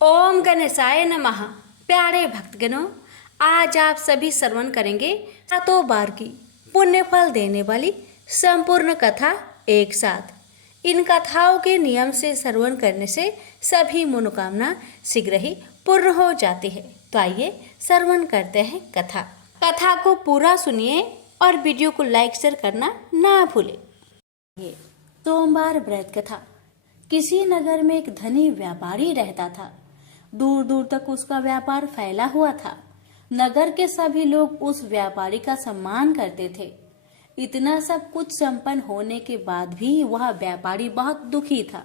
ओम गणेशाय नमः। प्यारे भक्तगणों, आज आप सभी श्रवण करेंगे सातों बार की पुण्य फल देने वाली संपूर्ण कथा एक साथ। इन कथाओं के नियम से श्रवण करने से सभी मनोकामना शीघ्र ही पूर्ण हो जाती है। तो आइए श्रवण करते हैं कथा। कथा को पूरा सुनिए और वीडियो को लाइक शेयर करना ना भूलें। ये सोमवार व्रत कथा। किसी नगर में एक धनी व्यापारी रहता था। दूर दूर तक उसका व्यापार फैला हुआ था। नगर के सभी लोग उस व्यापारी का सम्मान करते थे। इतना सब कुछ संपन्न होने के बाद भी वह व्यापारी बहुत दुखी था,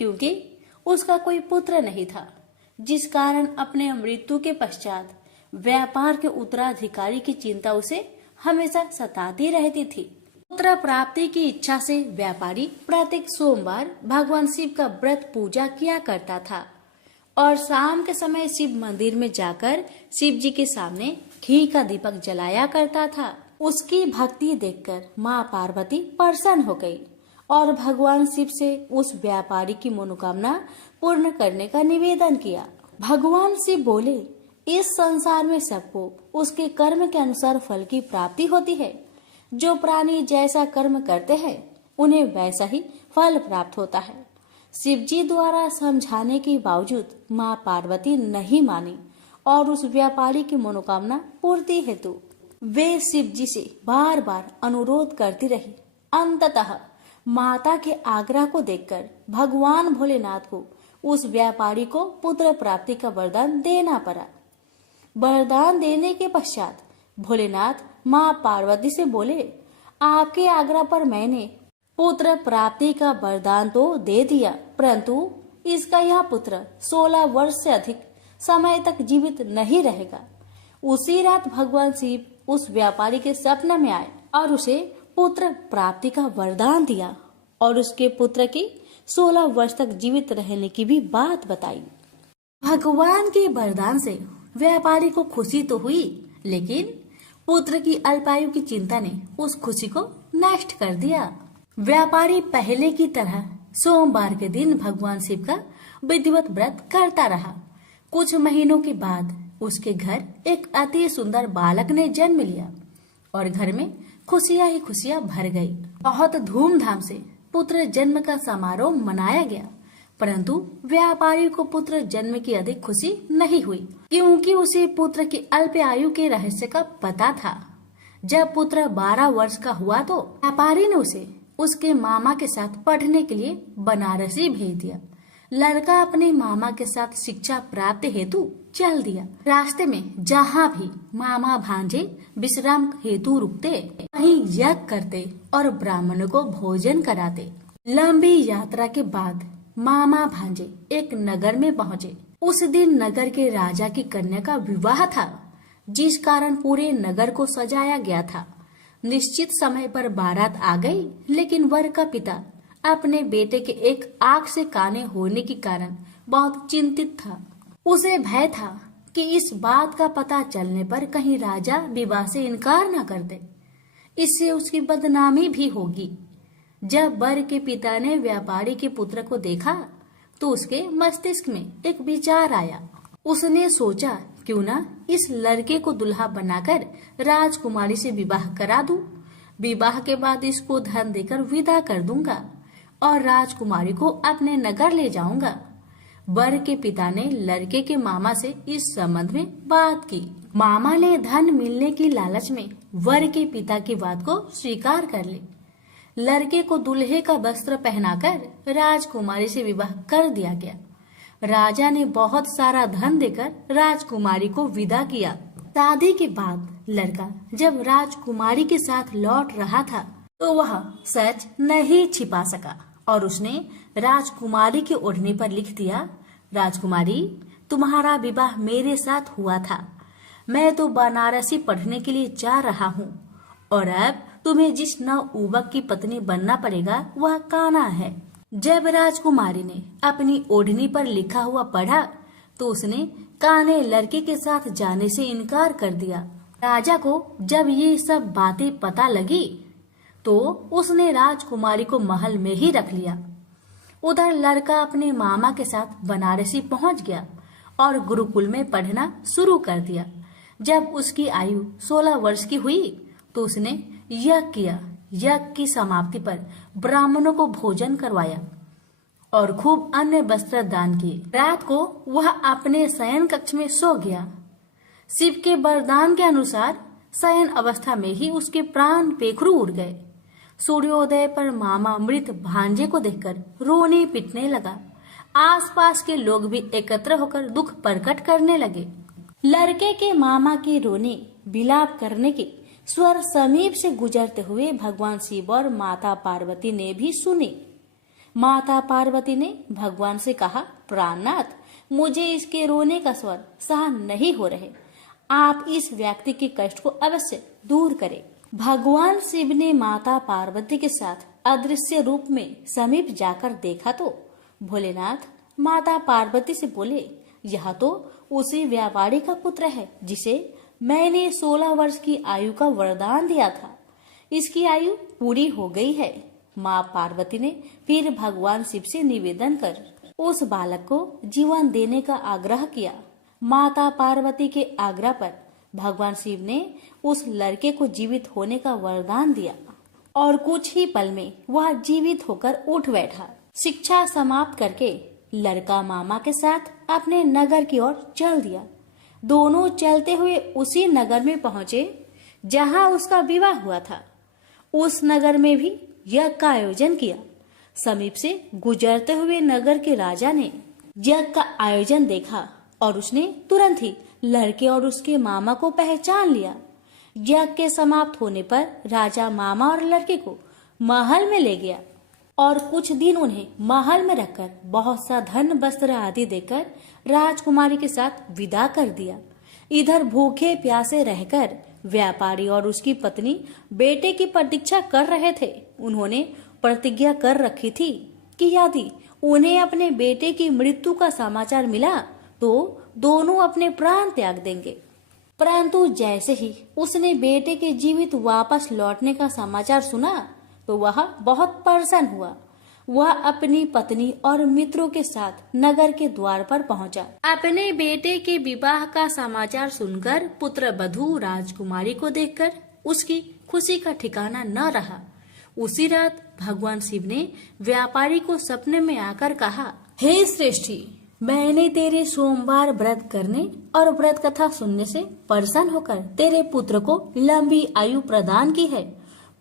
क्योंकि उसका कोई पुत्र नहीं था, जिस कारण अपने मृत्यु के पश्चात व्यापार के उत्तराधिकारी की चिंता उसे हमेशा सताती रहती थी। पुत्र प्राप्ति की इच्छा से व्यापारी प्रत्येक सोमवार भगवान शिव का व्रत पूजा किया करता था और शाम के समय शिव मंदिर में जाकर शिव जी के सामने घी का दीपक जलाया करता था। उसकी भक्ति देखकर माँ पार्वती प्रसन्न हो गई और भगवान शिव से उस व्यापारी की मनोकामना पूर्ण करने का निवेदन किया। भगवान शिव बोले, इस संसार में सबको उसके कर्म के अनुसार फल की प्राप्ति होती है। जो प्राणी जैसा कर्म करते हैं उन्हें वैसा ही फल प्राप्त होता है। शिवजी द्वारा समझाने के बावजूद माँ पार्वती नहीं मानी और उस व्यापारी की मनोकामना पूर्ति हेतु वे शिवजी से बार बार अनुरोध करती रही। अंततः माता के आग्रह को देखकर भगवान भोलेनाथ को उस व्यापारी को पुत्र प्राप्ति का वरदान देना पड़ा। वरदान देने के पश्चात भोलेनाथ माँ पार्वती से बोले, आपके आग्रह पर मैंने पुत्र प्राप्ति का वरदान तो दे दिया, परंतु इसका यह पुत्र 16 वर्ष से अधिक समय तक जीवित नहीं रहेगा। उसी रात भगवान शिव उस व्यापारी के स्वप्न में आए और उसे पुत्र प्राप्ति का वरदान दिया और उसके पुत्र की 16 वर्ष तक जीवित रहने की भी बात बताई। भगवान के वरदान से व्यापारी को खुशी तो हुई, लेकिन पुत्र की अल्पायु की चिंता ने उस खुशी को नष्ट कर दिया। व्यापारी पहले की तरह सोमवार के दिन भगवान शिव का विधिवत व्रत करता रहा। कुछ महीनों के बाद उसके घर एक अति सुंदर बालक ने जन्म लिया और घर में खुशियां ही खुशियां भर गई। बहुत धूमधाम से पुत्र जन्म का समारोह मनाया गया, परंतु व्यापारी को पुत्र जन्म की अधिक खुशी नहीं हुई, क्योंकि उसे पुत्र की अल्प आयु के रहस्य का पता था। जब पुत्र 12 वर्ष का हुआ तो व्यापारी ने उसे उसके मामा के साथ पढ़ने के लिए बनारसी भेज दिया। लड़का अपने मामा के साथ शिक्षा प्राप्त हेतु चल दिया। रास्ते में जहाँ भी मामा भांजे विश्राम हेतु रुकते, वहीं यज्ञ करते और ब्राह्मणों को भोजन कराते। लंबी यात्रा के बाद मामा भांजे एक नगर में पहुँचे। उस दिन नगर के राजा की कन्या का विवाह था, जिस कारण पूरे नगर को सजाया गया था। निश्चित समय पर बारात आ गई, लेकिन वर का पिता अपने बेटे के एक आंख से काने होने के कारण बहुत चिंतित था। उसे भय था कि इस बात का पता चलने पर कहीं राजा विवाह से इनकार न कर दे, इससे उसकी बदनामी भी होगी। जब वर के पिता ने व्यापारी के पुत्र को देखा तो उसके मस्तिष्क में एक विचार आया। उसने सोचा, क्यों ना इस लड़के को दुल्हा बनाकर राजकुमारी से विवाह करा दूं। विवाह के बाद इसको धन देकर विदा कर दूंगा और राजकुमारी को अपने नगर ले जाऊंगा। वर के पिता ने लड़के के मामा से इस संबंध में बात की। मामा ने धन मिलने की लालच में वर के पिता की बात को स्वीकार कर ली। लड़के को दूल्हे का वस्त्र पहनाकर राजकुमारी से विवाह कर दिया गया। राजा ने बहुत सारा धन देकर राजकुमारी को विदा किया। शादी के बाद लड़का जब राजकुमारी के साथ लौट रहा था तो वह सच नहीं छिपा सका और उसने राजकुमारी के ओढ़ने पर लिख दिया, राजकुमारी, तुम्हारा विवाह मेरे साथ हुआ था। मैं तो बनारसी पढ़ने के लिए जा रहा हूँ और अब तुम्हें जिस नवयुवक की पत्नी बनना पड़ेगा वह कान्हा है। जब राजकुमारी ने अपनी ओढ़नी पर लिखा हुआ पढ़ा तो उसने कान्हे लड़के के साथ जाने से इनकार कर दिया। राजा को जब ये सब बातें पता लगी तो उसने राजकुमारी को महल में ही रख लिया। उधर लड़का अपने मामा के साथ बनारसी पहुंच गया और गुरुकुल में पढ़ना शुरू कर दिया। जब उसकी आयु 16 वर्ष की हुई तो उसने यज्ञ किया। यज्ञ की समाप्ति पर ब्राह्मणों को भोजन करवाया और खूब अन्य वस्त्र दान किए। रात को वह अपने शयन कक्ष में सो गया। शिव के वरदान के अनुसार शयन अवस्था में ही उसके प्राण पेखरू उड़ गए। सूर्योदय पर मामा मृत भांजे को देखकर रोने पिटने लगा। आसपास के लोग भी एकत्र होकर दुख प्रकट करने लगे। लड़के के मामा के रोने विलाप करने के स्वर समीप से गुजरते हुए भगवान शिव और माता पार्वती ने भी सुने। माता पार्वती ने भगवान से कहा, प्राणनाथ, मुझे इसके रोने का स्वर सहन नहीं हो रहे, आप इस व्यक्ति के कष्ट को अवश्य दूर करें। भगवान शिव ने माता पार्वती के साथ अदृश्य रूप में समीप जाकर देखा तो भोलेनाथ माता पार्वती से बोले, यह तो उसी व्यापारी का पुत्र है जिसे मैंने 16 वर्ष की आयु का वरदान दिया था। इसकी आयु पूरी हो गई है। माँ पार्वती ने फिर भगवान शिव से निवेदन कर उस बालक को जीवन देने का आग्रह किया। माता पार्वती के आग्रह पर भगवान शिव ने उस लड़के को जीवित होने का वरदान दिया और कुछ ही पल में वह जीवित होकर उठ बैठा। शिक्षा समाप्त करके लड़का मामा के साथ अपने नगर की ओर चल दिया। दोनों चलते हुए उसी नगर में पहुंचे जहां उसका विवाह हुआ था। उस नगर में भी यज्ञ का आयोजन किया। समीप से गुजरते हुए नगर के राजा ने यज्ञ का आयोजन देखा और उसने तुरंत ही लड़के और उसके मामा को पहचान लिया। यज्ञ के समाप्त होने पर राजा मामा और लड़के को महल में ले गया और कुछ दिन उन्हें महल में रखकर बहुत सा धन वस्त्र आदि देकर राजकुमारी के साथ विदा कर दिया। इधर भूखे प्यासे रहकर व्यापारी और उसकी पत्नी बेटे की प्रतीक्षा कर रहे थे। उन्होंने प्रतिज्ञा कर रखी थी कि यदि उन्हें अपने बेटे की मृत्यु का समाचार मिला तो दोनों अपने प्राण त्याग देंगे। परंतु जैसे ही उसने बेटे के जीवित वापस लौटने का समाचार सुना तो वह बहुत परेशान हुआ। वह अपनी पत्नी और मित्रों के साथ नगर के द्वार पर पहुंचा। अपने बेटे के विवाह का समाचार सुनकर पुत्र वधू राजकुमारी को देखकर उसकी खुशी का ठिकाना न रहा। उसी रात भगवान शिव ने व्यापारी को सपने में आकर कहा, हे श्रेष्ठी, मैंने तेरे सोमवार व्रत करने और व्रत कथा सुनने से प्रसन्न होकर तेरे पुत्र को लंबी आयु प्रदान की है।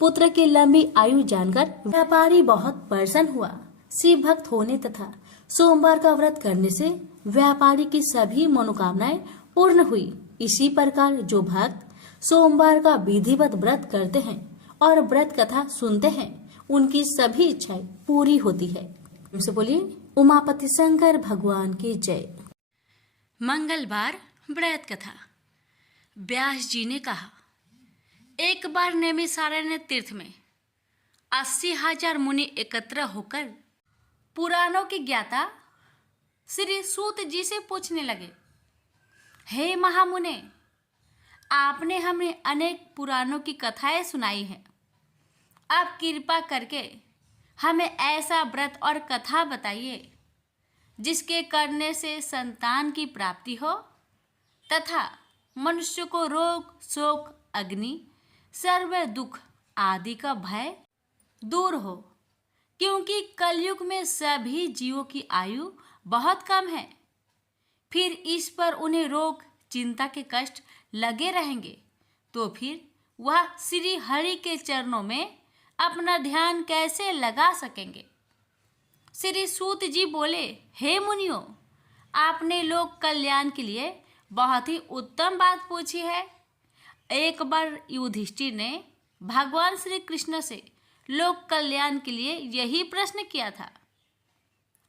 पुत्र की लंबी आयु जानकर व्यापारी बहुत प्रसन्न हुआ। शिव भक्त होने तथा सोमवार का व्रत करने से व्यापारी की सभी मनोकामनाएं पूर्ण हुई। इसी प्रकार जो भक्त सोमवार का विधिवत व्रत करते हैं और व्रत कथा सुनते हैं उनकी सभी इच्छाएं पूरी होती है। उनसे बोलिए उमापति शंकर भगवान की जय। मंगलवार व्रत कथा। व्यास जी ने कहा, एक बार नैमिषारण्य तीर्थ में 80,000 मुनि एकत्र होकर पुराणों के ज्ञाता श्री सूत जी से पूछने लगे, हे महामुने, आपने हमें अनेक पुराणों की कथाएं सुनाई हैं। आप कृपा करके हमें ऐसा व्रत और कथा बताइए जिसके करने से संतान की प्राप्ति हो तथा मनुष्य को रोग, शोक, अग्नि, सर्व दुख आदि का भय दूर हो, क्योंकि कलयुग में सभी जीवों की आयु बहुत कम है। फिर इस पर उन्हें रोग, चिंता के कष्ट लगे रहेंगे तो फिर वह श्री हरि के चरणों में अपना ध्यान कैसे लगा सकेंगे। श्री सूत जी बोले, हे मुनियों, आपने लोक कल्याण के लिए बहुत ही उत्तम बात पूछी है। एक बार युधिष्ठिर ने भगवान श्री कृष्ण से लोक कल्याण के लिए यही प्रश्न किया था।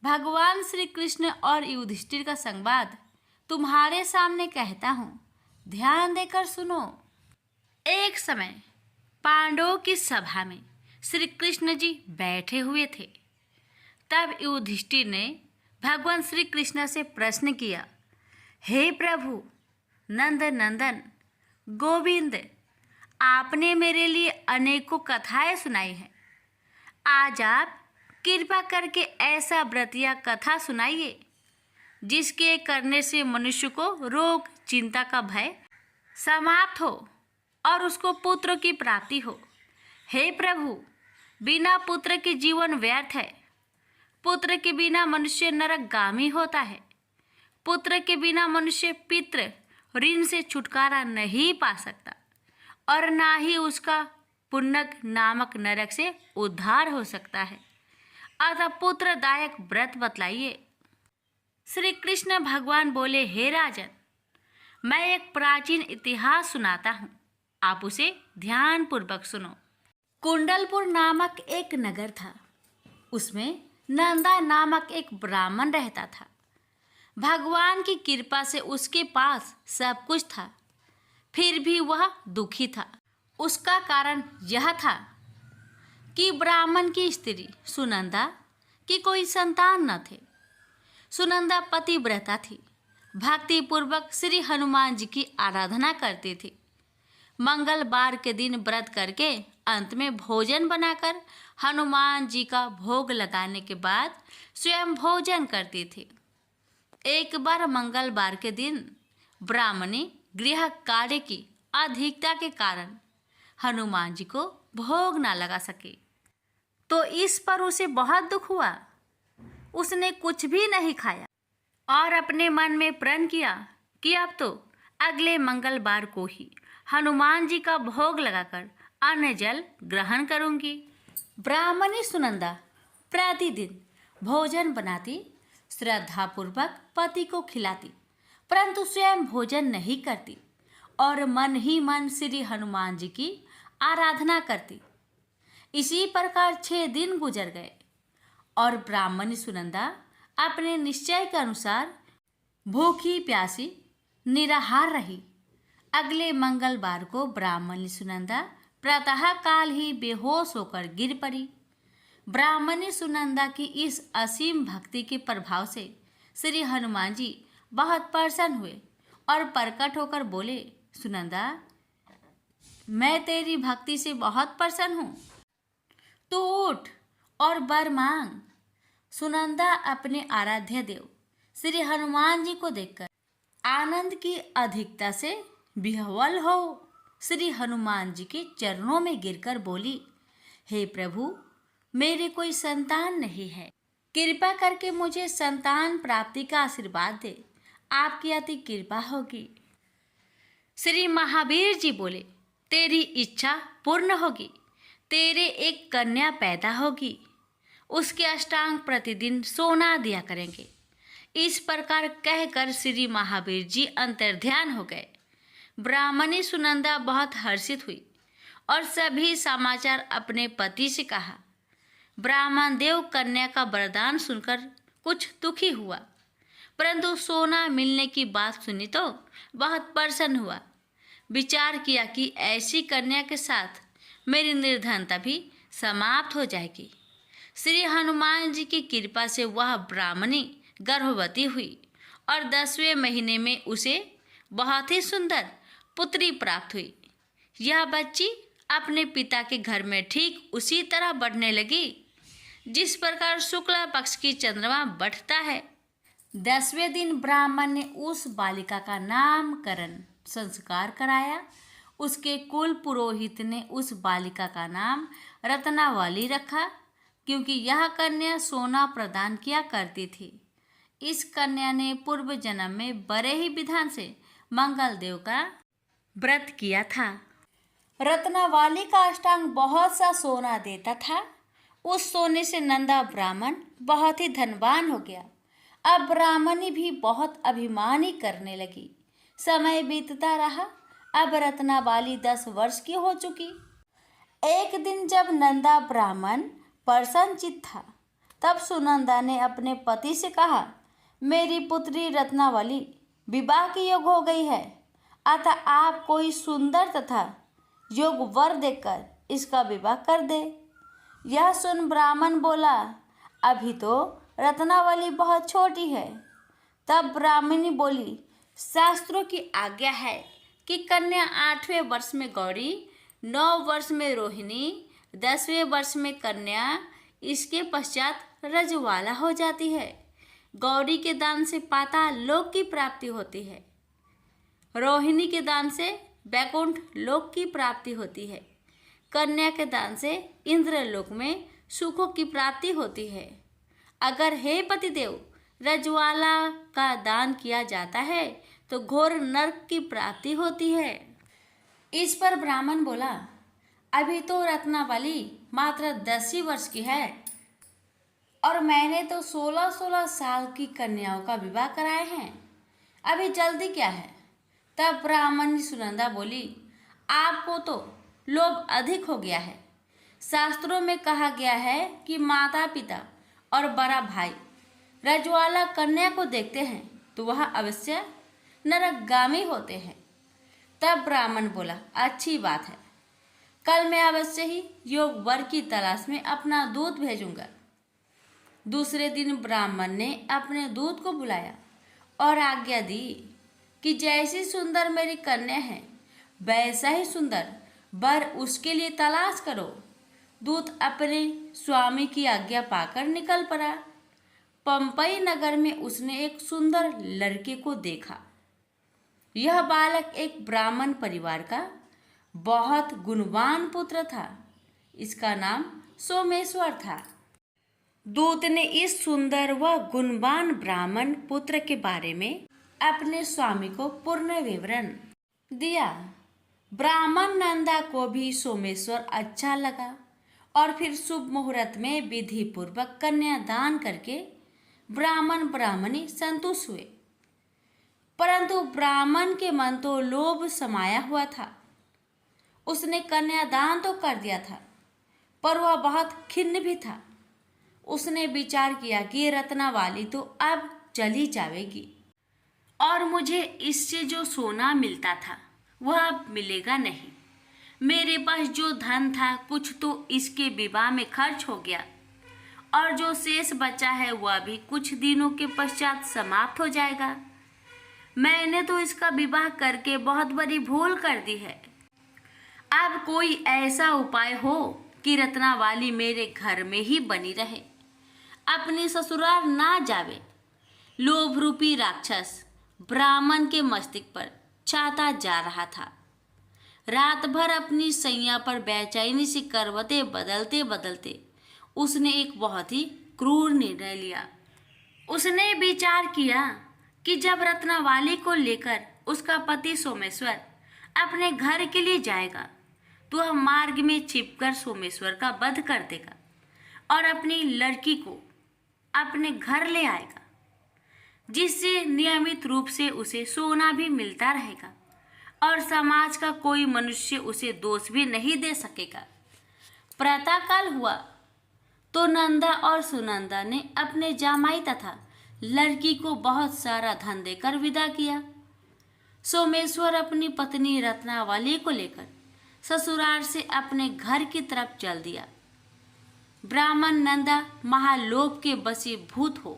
भगवान श्री कृष्ण और युधिष्ठिर का संवाद तुम्हारे सामने कहता हूँ, ध्यान देकर सुनो। एक समय पांडवों की सभा में श्री कृष्ण जी बैठे हुए थे। तब युधिष्ठिर ने भगवान श्री कृष्ण से प्रश्न किया, हे प्रभु, नंद नंदन, गोविंद, आपने मेरे लिए अनेकों कथाएं सुनाई हैं। आज आप कृपा करके ऐसा व्रत या कथा सुनाइए जिसके करने से मनुष्य को रोग चिंता का भय समाप्त हो और उसको पुत्र की प्राप्ति हो। हे प्रभु, बिना पुत्र के जीवन व्यर्थ है। पुत्र के बिना मनुष्य नरकगामी होता है। पुत्र के बिना मनुष्य पितृ ऋण से छुटकारा नहीं पा सकता और ना ही उसका पुण्यक नामक नरक से उद्धार हो सकता है। अतः पुत्रदायक व्रत बतलाइए। श्री कृष्ण भगवान बोले, हे राजन, मैं एक प्राचीन इतिहास सुनाता हूँ, आप उसे ध्यान पूर्वक सुनो। कुंडलपुर नामक एक नगर था। उसमें नंदा नामक एक ब्राह्मण रहता था। भगवान की कृपा से उसके पास सब कुछ था, फिर भी वह दुखी था। उसका कारण यह था कि ब्राह्मण की स्त्री सुनंदा की कोई संतान न थे। सुनंदा पतिव्रता थी, भक्ति पूर्वक श्री हनुमान जी की आराधना करती थी। मंगलवार के दिन व्रत करके अंत में भोजन बनाकर हनुमान जी का भोग लगाने के बाद स्वयं भोजन करती थी। एक बार मंगलवार के दिन ब्राह्मणी गृह कार्य की अधिकता के कारण हनुमान जी को भोग ना लगा सके, तो इस पर उसे बहुत दुख हुआ। उसने कुछ भी नहीं खाया और अपने मन में प्रण किया कि अब तो अगले मंगलवार को ही हनुमान जी का भोग लगाकर अन्न जल ग्रहण करूंगी। ब्राह्मणी सुनंदा प्रतिदिन भोजन बनाती, श्रद्धापूर्वक पति को खिलाती, परंतु स्वयं भोजन नहीं करती और मन ही मन श्री हनुमान जी की आराधना करती। इसी प्रकार 6 दिन गुजर गए और ब्राह्मणी सुनंदा अपने निश्चय के अनुसार भूखी प्यासी निराहार रही। अगले मंगलवार को ब्राह्मणी सुनंदा प्रातः काल ही बेहोश होकर गिर पड़ी। ब्राह्मणी सुनंदा की इस असीम भक्ति के प्रभाव से श्री हनुमान जी बहुत प्रसन्न हुए और प्रकट होकर बोले, सुनंदा, मैं तेरी भक्ति से बहुत प्रसन्न हूँ, तू उठ और वर मांग। सुनंदा अपने आराध्य देव श्री हनुमान जी को देखकर आनंद की अधिकता से विह्वल हो श्री हनुमान जी के चरणों में गिरकर बोली, हे प्रभु, मेरे कोई संतान नहीं है, कृपा करके मुझे संतान प्राप्ति का आशीर्वाद दे, आपकी अति कृपा होगी। श्री महावीर जी बोले, तेरी इच्छा पूर्ण होगी, तेरे एक कन्या पैदा होगी, उसके अष्टांग प्रतिदिन सोना दिया करेंगे। इस प्रकार कहकर श्री महावीर जी अंतर्ध्यान हो गए। ब्राह्मणी सुनंदा बहुत हर्षित हुई और सभी समाचार अपने पति से कहा। ब्राह्मण देव कन्या का वरदान सुनकर कुछ दुखी हुआ, परंतु सोना मिलने की बात सुनी तो बहुत प्रसन्न हुआ। विचार किया कि ऐसी कन्या के साथ मेरी निर्धनता भी समाप्त हो जाएगी। श्री हनुमान जी की कृपा से वह ब्राह्मणी गर्भवती हुई और 10वें महीने में उसे बहुत ही सुंदर पुत्री प्राप्त हुई। यह बच्ची अपने पिता के घर में ठीक उसी तरह बढ़ने लगी जिस प्रकार शुक्ला पक्ष की चंद्रमा बढ़ता है। 10वें दिन ब्राह्मण ने उस बालिका का नामकरण संस्कार कराया। उसके कुल पुरोहित ने उस बालिका का नाम रत्नावली रखा, क्योंकि यह कन्या सोना प्रदान किया करती थी। इस कन्या ने पूर्व जन्म में बड़े ही विधान से मंगल देव का व्रत किया था। रत्नावली का अष्टांग बहुत सा सोना देता था। उस सोने से नंदा ब्राह्मण बहुत ही धनवान हो गया। अब ब्राह्मणी भी बहुत अभिमानी करने लगी। समय बीतता रहा। अब रत्नावली 10 वर्ष की हो चुकी। एक दिन जब नंदा ब्राह्मण प्रसन्नचित्त था, तब सुनंदा ने अपने पति से कहा, मेरी पुत्री रत्नावली विवाह के योग हो गई है, अतः आप कोई सुंदर तथा योग वर देकर इसका विवाह कर दे। यह सुन ब्राह्मण बोला, अभी तो रत्नावली बहुत छोटी है। तब ब्राह्मणी बोली, शास्त्रों की आज्ञा है कि कन्या 8वें वर्ष में गौरी, 9 वर्ष में रोहिणी, 10वें वर्ष में कन्या, इसके पश्चात रजवाला हो जाती है। गौरी के दान से पाताल लोक की प्राप्ति होती है। रोहिणी के दान से वैकुंठ लोक की प्राप्ति होती है। कन्या के दान से इंद्रलोक में सुखों की प्राप्ति होती है। अगर हे पतिदेव रजवाला का दान किया जाता है तो घोर नरक की प्राप्ति होती है। इस पर ब्राह्मण बोला, अभी तो रत्नावली मात्र 10 ही वर्ष की है और मैंने तो 16-16 साल की कन्याओं का विवाह कराए हैं, अभी जल्दी क्या है। तब ब्राह्मण सुनंदा बोली, आपको तो लोभ अधिक हो गया है। शास्त्रों में कहा गया है कि माता पिता और बड़ा भाई रजवाला कन्या को देखते हैं तो वह अवश्य नरकगामी होते हैं। तब ब्राह्मण बोला, अच्छी बात है, कल मैं अवश्य ही योग वर की तलाश में अपना दूत भेजूंगा। दूसरे दिन ब्राह्मण ने अपने दूत को बुलाया और आज्ञा दी कि जैसी सुंदर मेरी कन्या है वैसा ही सुंदर वर उसके लिए तलाश करो। दूत अपने स्वामी की आज्ञा पाकर निकल पड़ा। पंपई नगर में उसने एक सुंदर लड़के को देखा। यह बालक एक ब्राह्मण परिवार का बहुत गुणवान पुत्र था। इसका नाम सोमेश्वर था। दूत ने इस सुंदर व गुणवान ब्राह्मण पुत्र के बारे में अपने स्वामी को पूर्ण विवरण दिया। ब्राह्मण नंदा को भी सोमेश्वर अच्छा लगा और फिर शुभ मुहूर्त में विधि पूर्वक कन्यादान करके ब्राह्मण ब्राह्मणी संतुष्ट हुए। परंतु ब्राह्मण के मन तो लोभ समाया हुआ था। उसने कन्यादान तो कर दिया था पर वह बहुत खिन्न भी था। उसने विचार किया कि रत्नावली तो अब चली जाएगी और मुझे इससे जो सोना मिलता था वह अब मिलेगा नहीं। मेरे पास जो धन था कुछ तो इसके विवाह में खर्च हो गया और जो शेष बचा है वह भी कुछ दिनों के पश्चात समाप्त हो जाएगा। मैंने तो इसका विवाह करके बहुत बड़ी भूल कर दी है। अब कोई ऐसा उपाय हो कि रत्नावली मेरे घर में ही बनी रहे, अपने ससुराल ना जावे। लोभ रूपी राक्षस ब्राह्मण के मस्तिष्क पर छाता जा रहा था। रात भर अपनी सैया पर बेचैनी से करवटें बदलते बदलते उसने एक बहुत ही क्रूर निर्णय लिया। उसने विचार किया कि जब रत्नावली को लेकर उसका पति सोमेश्वर अपने घर के लिए जाएगा तो वह मार्ग में छिपकर सोमेश्वर का वध कर देगा और अपनी लड़की को अपने घर ले आएगा, जिससे नियमित रूप से उसे सोना भी मिलता रहेगा और समाज का कोई मनुष्य उसे दोष भी नहीं दे सकेगा। प्रातःकाल हुआ तो नंदा और सुनंदा ने अपने जामाई तथा लड़की को बहुत सारा धन देकर विदा किया। सोमेश्वर अपनी पत्नी रत्नावली को लेकर ससुराल से अपने घर की तरफ चल दिया। ब्राह्मण नंदा महालोभ के वशीभूत हो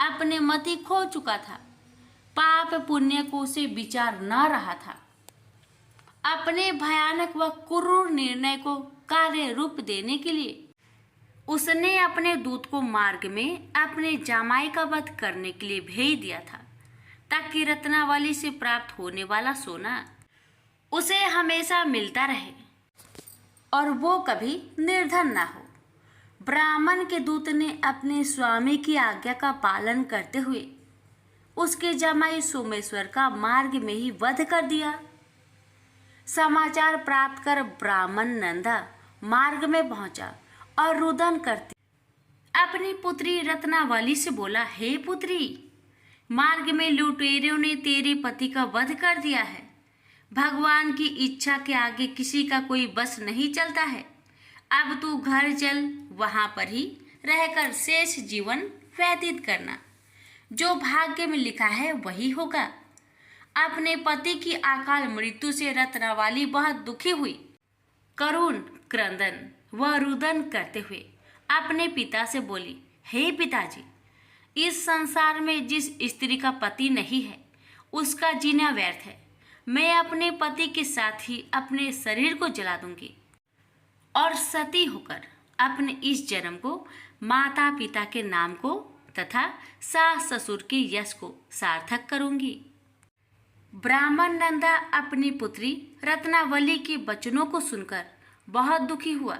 अपने मति खो चुका था। पाप पुण्य को उसे विचार न रहा था। अपने भयानक व क्रूर निर्णय को कार्य रूप देने के लिए उसने अपने दूत को मार्ग में अपने जामाई का वध करने के लिए भेज दिया था, ताकि रत्नावली से प्राप्त होने वाला सोना उसे हमेशा मिलता रहे और वो कभी निर्धन ना हो। ब्राह्मण के दूत ने अपने स्वामी की आज्ञा का पालन करते हुए उसके जमाई सोमेश्वर का मार्ग में ही वध कर दिया। समाचार प्राप्त कर ब्राह्मण नंदा मार्ग में पहुंचा और रुदन करती अपनी पुत्री रत्नावली से बोला, हे पुत्री, मार्ग में लुटेरों ने तेरे पति का वध कर दिया है। भगवान की इच्छा के आगे किसी का कोई बस नहीं चलता है। अब तू घर चल, वहां पर ही रहकर शेष जीवन व्यतीत करना। जो भाग्य में लिखा है वही होगा। अपने पति की अकाल मृत्यु से रत्नावली बहुत दुखी हुई। करुण क्रंदन व रुदन करते हुए अपने पिता से बोली, हे पिताजी, इस संसार में जिस स्त्री का पति नहीं है उसका जीना व्यर्थ है। मैं अपने पति के साथ ही अपने शरीर को जला दूंगी और सती होकर अपने इस जन्म को माता पिता के नाम को तथा सास ससुर के यश को सार्थक करूंगी। ब्राह्मण नंदा अपनी पुत्री रत्नावली के वचनों को सुनकर बहुत दुखी हुआ।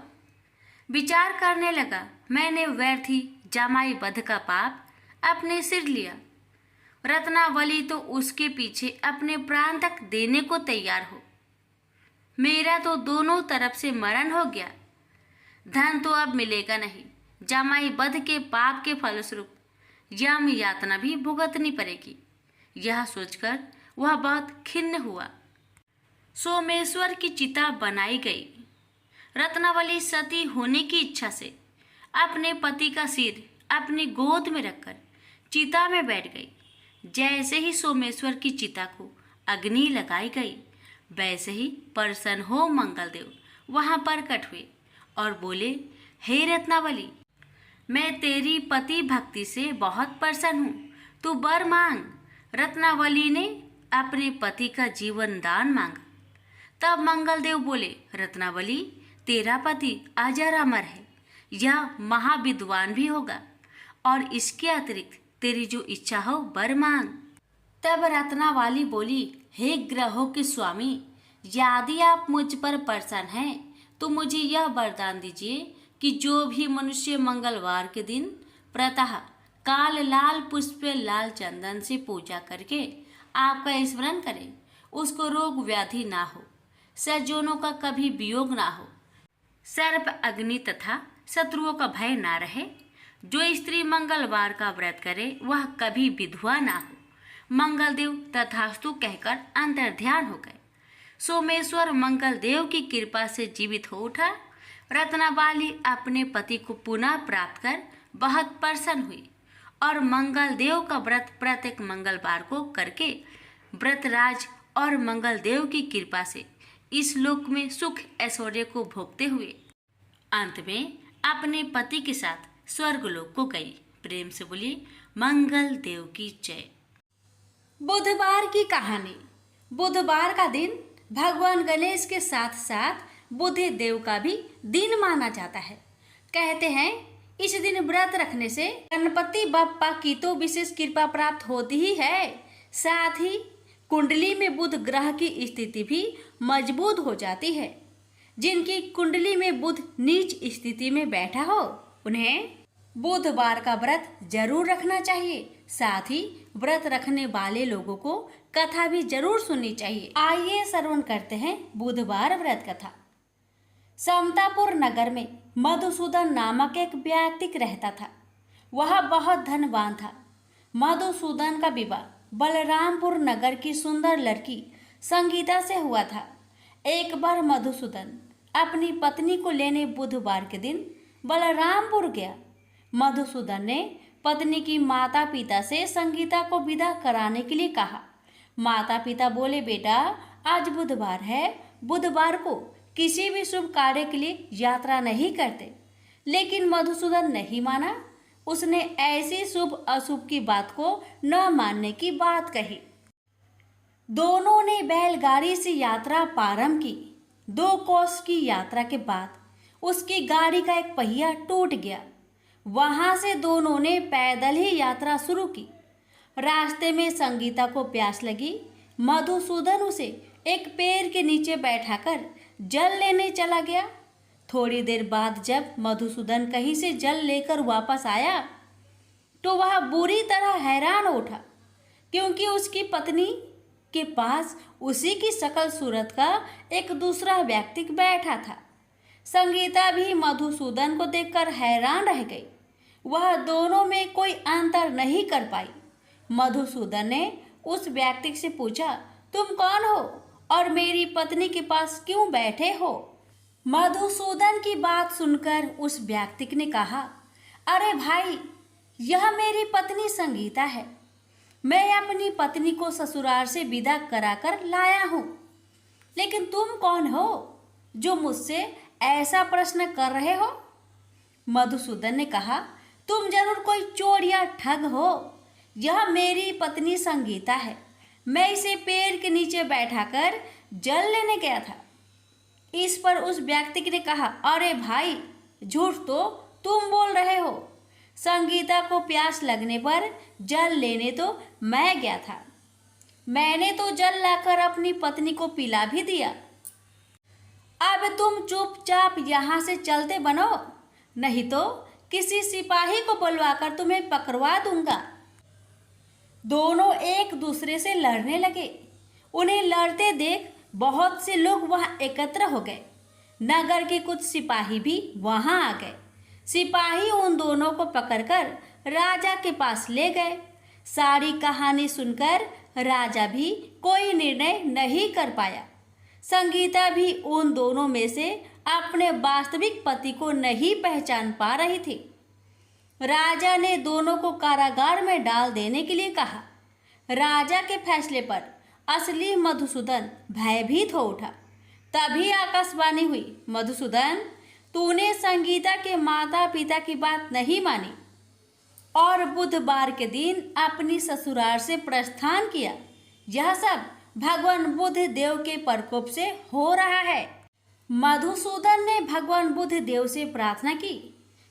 विचार करने लगा, मैंने व्यर्थ ही जमाई वध का पाप अपने सिर लिया। रत्नावली तो उसके पीछे अपने प्राण तक देने को तैयार हो। मेरा तो दोनों तरफ से मरण हो गया। धन तो अब मिलेगा नहीं। जमाई वध के पाप के फलस्वरूप यम यातना भी भुगतनी पड़ेगी। यह सोचकर वह बहुत खिन्न हुआ। सोमेश्वर की चिता बनाई गई। रत्नावली सती होने की इच्छा से अपने पति का सिर अपनी गोद में रखकर चिता में बैठ गई। जैसे ही सोमेश्वर की चिता को अग्नि लगाई गई, वैसे ही प्रसन्न हो मंगलदेव वहां प्रकट हुए और बोले, हे रत्नावली, मैं तेरी पति भक्ति से बहुत प्रसन्न हूँ, तू वर मांग। रत्नावली ने अपने पति का जीवन दान मांगा। तब मंगलदेव बोले, रत्नावली, तेरा पति अजर अमर है, यह महाविद्वान भी होगा और इसके अतिरिक्त तेरी जो इच्छा हो वर मांग। तब रत्नावली बोली, हे ग्रहों के स्वामी, यदि आप मुझ पर प्रसन्न हैं तो मुझे यह वरदान दीजिए कि जो भी मनुष्य मंगलवार के दिन प्रातः काल लाल पुष्प लाल चंदन से पूजा करके आपका स्मरण करे, उसको रोग व्याधि ना हो, सज्जनों का कभी वियोग ना हो, सर्प अग्नि तथा शत्रुओं का भय ना रहे। जो स्त्री मंगलवार का व्रत करे वह कभी विधवा ना हो। मंगलदेव तथास्तु कहकर अंतर्ध्यान हो गए। सोमेश्वर मंगलदेव की कृपा से जीवित हो उठा। रत्नावली अपने पति को पुनः प्राप्त कर बहुत प्रसन्न हुई और मंगलदेव का व्रत प्रत्येक मंगलवार को करके व्रतराज और मंगलदेव की कृपा से इस लोक में सुख ऐश्वर्य को भोगते हुए अंत में अपने पति के साथ स्वर्ग लोक को गई। प्रेम से बोलिए मंगल देव की जय। बुधवार की कहानी। बुधवार का दिन भगवान गणेश के साथ साथ बुध देव का भी दिन माना जाता है। कहते हैं इस दिन व्रत रखने से गणपति बप्पा की तो विशेष कृपा प्राप्त होती ही है, साथ ही कुंडली में बुध ग्रह की स्थिति भी मजबूत हो जाती है। जिनकी कुंडली में बुध नीच स्थिति में बैठा हो उन्हें बुधवार का व्रत जरूर रखना चाहिए। साथ ही व्रत रखने वाले लोगों को कथा भी जरूर सुननी चाहिए। आइए श्रवण करते हैं बुधवार व्रत कथा। समतापुर नगर में मधुसूदन नामक एक व्यक्ति रहता था। वह बहुत धनवान था। मधुसूदन का विवाह बलरामपुर नगर की सुंदर लड़की संगीता से हुआ था। एक बार मधुसूदन अपनी पत्नी को लेने बुधवार के दिन बलरामपुर गया। मधुसूदन ने पत्नी की माता पिता से संगीता को विदा कराने के लिए कहा। माता पिता बोले, बेटा आज बुधवार है, बुधवार को किसी भी शुभ कार्य के लिए यात्रा नहीं करते। लेकिन मधुसूदन नहीं माना। उसने ऐसी शुभ अशुभ की बात को न मानने की बात कही। दोनों ने बैलगाड़ी से यात्रा प्रारंभ की। 2 कोस की यात्रा के बाद उसकी गाड़ी का एक पहिया टूट गया। वहां से दोनों ने पैदल ही यात्रा शुरू की। रास्ते में संगीता को प्यास लगी। मधुसूदन उसे एक पेड़ के नीचे बैठाकर जल लेने चला गया। थोड़ी देर बाद जब मधुसूदन कहीं से जल लेकर वापस आया तो वह बुरी तरह हैरान हो उठा, क्योंकि उसकी पत्नी के पास उसी की शकल सूरत का एक दूसरा व्यक्ति बैठा था। संगीता भी मधुसूदन को देखकर हैरान रह गई। वह दोनों में कोई अंतर नहीं कर पाई। मधुसूदन ने उस व्यक्ति से पूछा, तुम कौन हो और मेरी पत्नी के पास क्यों बैठे हो? मधुसूदन की बात सुनकर उस व्यक्ति ने कहा, अरे भाई, यह मेरी पत्नी संगीता है। मैं अपनी पत्नी को ससुराल से विदा कराकर लाया हूँ। लेकिन तुम कौन हो जो मुझसे ऐसा प्रश्न कर रहे हो? मधुसूदन ने कहा, तुम जरूर कोई चोर या ठग हो। यह मेरी पत्नी संगीता है। मैं इसे पेड़ के नीचे बैठाकर जल लेने गया था। इस पर उस व्यक्ति ने कहा, अरे भाई, झूठ तो तुम बोल रहे हो। संगीता को प्यास लगने पर जल लेने तो मैं गया था। मैंने तो जल लाकर अपनी पत्नी को पिला भी दिया। अब तुम चुपचाप यहाँ से चलते बनो, नहीं तो किसी सिपाही को बुलवाकर तुम्हें पकड़वा दूंगा। दोनों एक दूसरे से लड़ने लगे। उन्हें लड़ते देख बहुत से लोग वहां एकत्र हो गए। नगर के कुछ सिपाही भी वहां आ गए। सिपाही उन दोनों को पकड़कर राजा के पास ले गए। सारी कहानी सुनकर राजा भी कोई निर्णय नहीं कर पाया। संगीता भी उन दोनों में से अपने वास्तविक पति को नहीं पहचान पा रही थी। राजा ने दोनों को कारागार में डाल देने के लिए कहा। राजा के फैसले पर असली मधुसूदन भयभीत हो उठा। तभी आकाशवाणी हुई, मधुसूदन, तूने संगीता के माता पिता की बात नहीं मानी और बुधवार के दिन अपनी ससुराल से प्रस्थान किया। यह सब भगवान बुद्ध देव के प्रकोप से हो रहा है। मधुसूदन ने भगवान बुद्ध देव से प्रार्थना की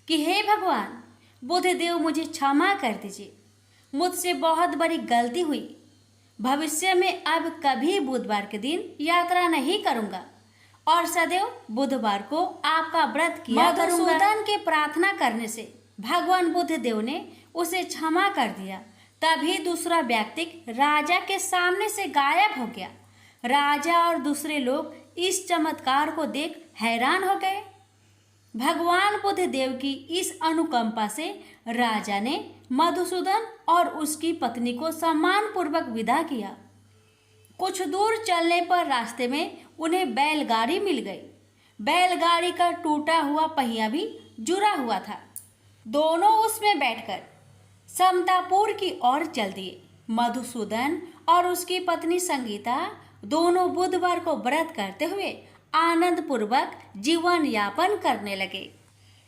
कि हे भगवान बुद्ध देव, मुझे क्षमा कर दीजिए। मुझसे बहुत बड़ी गलती हुई। भविष्य में अब कभी बुधवार के दिन यात्रा नहीं करूंगा और सदैव बुधवार को आपका व्रत किया करूंगा। मधुसूदन के प्रार्थना करने से भगवान बुद्ध देव ने उसे क्षमा कर दिया। तभी दूसरा व्यक्ति राजा के सामने से गायब हो गया। राजा और दूसरे लोग इस चमत्कार को देख हैरान हो गए। भगवान बुद्ध देव की इस अनुकंपा से राजा ने मधुसूदन और उसकी पत्नी को सम्मान पूर्वक विदा किया। कुछ दूर चलने पर रास्ते में उन्हें बैलगाड़ी मिल गई। बैलगाड़ी का टूटा हुआ पहिया भी जुड़ा हुआ था। दोनों उसमें बैठकर समतापुर की ओर चल दिए। मधुसूदन और उसकी पत्नी संगीता दोनों बुधवार को व्रत करते हुए आनंद पूर्वक जीवन यापन करने लगे।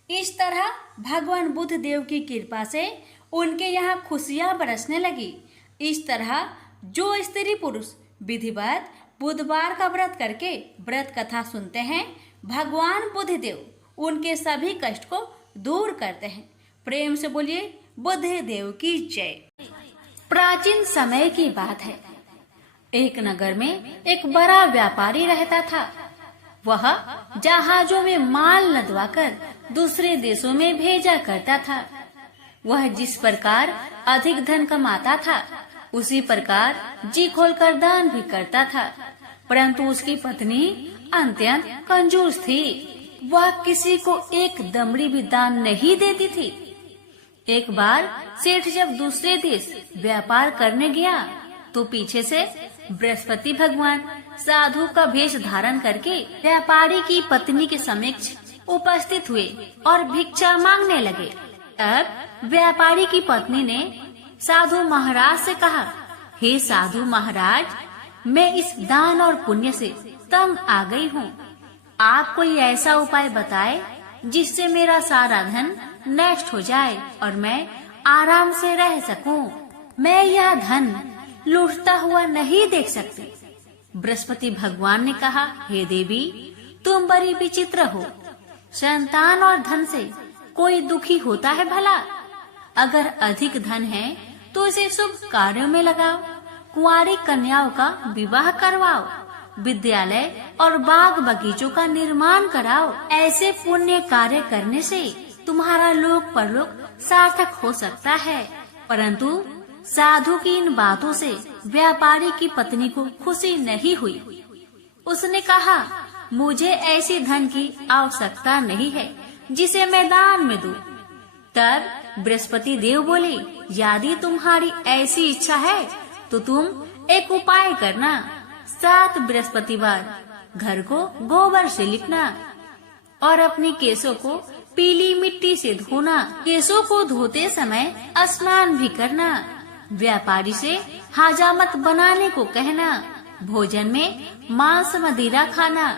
इस तरह भगवान बुद्ध देव की कृपा से उनके यहाँ खुशियाँ बरसने लगी। इस तरह जो स्त्री पुरुष विधिवत बुधवार का व्रत करके व्रत कथा सुनते हैं, भगवान बुद्ध देव उनके सभी कष्ट को दूर करते हैं। प्रेम से बोलिए बुद्ध देव की जय। प्राचीन समय की बात है। एक नगर में एक बड़ा व्यापारी रहता था। वह जहाजों में माल लदवाकर दूसरे देशों में भेजा करता था। वह जिस प्रकार अधिक धन कमाता था, उसी प्रकार जी खोलकर दान भी करता था। परंतु उसकी पत्नी अत्यंत कंजूस थी। वह किसी को एक दमड़ी भी दान नहीं देती थी। एक बार सेठ जब दूसरे देश व्यापार करने गया तो पीछे से बृहस्पति भगवान साधु का वेश धारण करके व्यापारी की पत्नी के समक्ष उपस्थित हुए और भिक्षा मांगने लगे। तब व्यापारी की पत्नी ने साधु महाराज से कहा, हे साधु महाराज, मैं इस दान और पुण्य से तंग आ गई हूँ। आप कोई ऐसा उपाय बताए जिससे मेरा सारा धन नष्ट हो जाए और मैं आराम से रह सकूं। मैं यह धन लूटता हुआ नहीं देख सकती। बृहस्पति भगवान ने कहा, हे देवी, तुम बड़ी विचित्र हो। संतान और धन से कोई दुखी होता है भला? अगर अधिक धन है तो इसे शुभ कार्यों में लगाओ। कुंवारी कन्याओं का विवाह करवाओ। विद्यालय और बाग बगीचों का निर्माण कराओ। ऐसे पुण्य कार्य करने से तुम्हारा लोक परलोक सार्थक हो सकता है। परंतु साधु की इन बातों से व्यापारी की पत्नी को खुशी नहीं हुई। उसने कहा, मुझे ऐसी धन की आवश्यकता नहीं है जिसे मैं दान में दूं। तब बृहस्पति देव बोले, यदि तुम्हारी ऐसी इच्छा है तो तुम एक उपाय करना। 7 बृहस्पतिवार घर को गोबर से लिपना और अपने केसों को पीली मिट्टी से धोना। केसों को धोते समय स्नान भी करना। व्यापारी से हजामत बनाने को कहना। भोजन में मांस मदिरा खाना।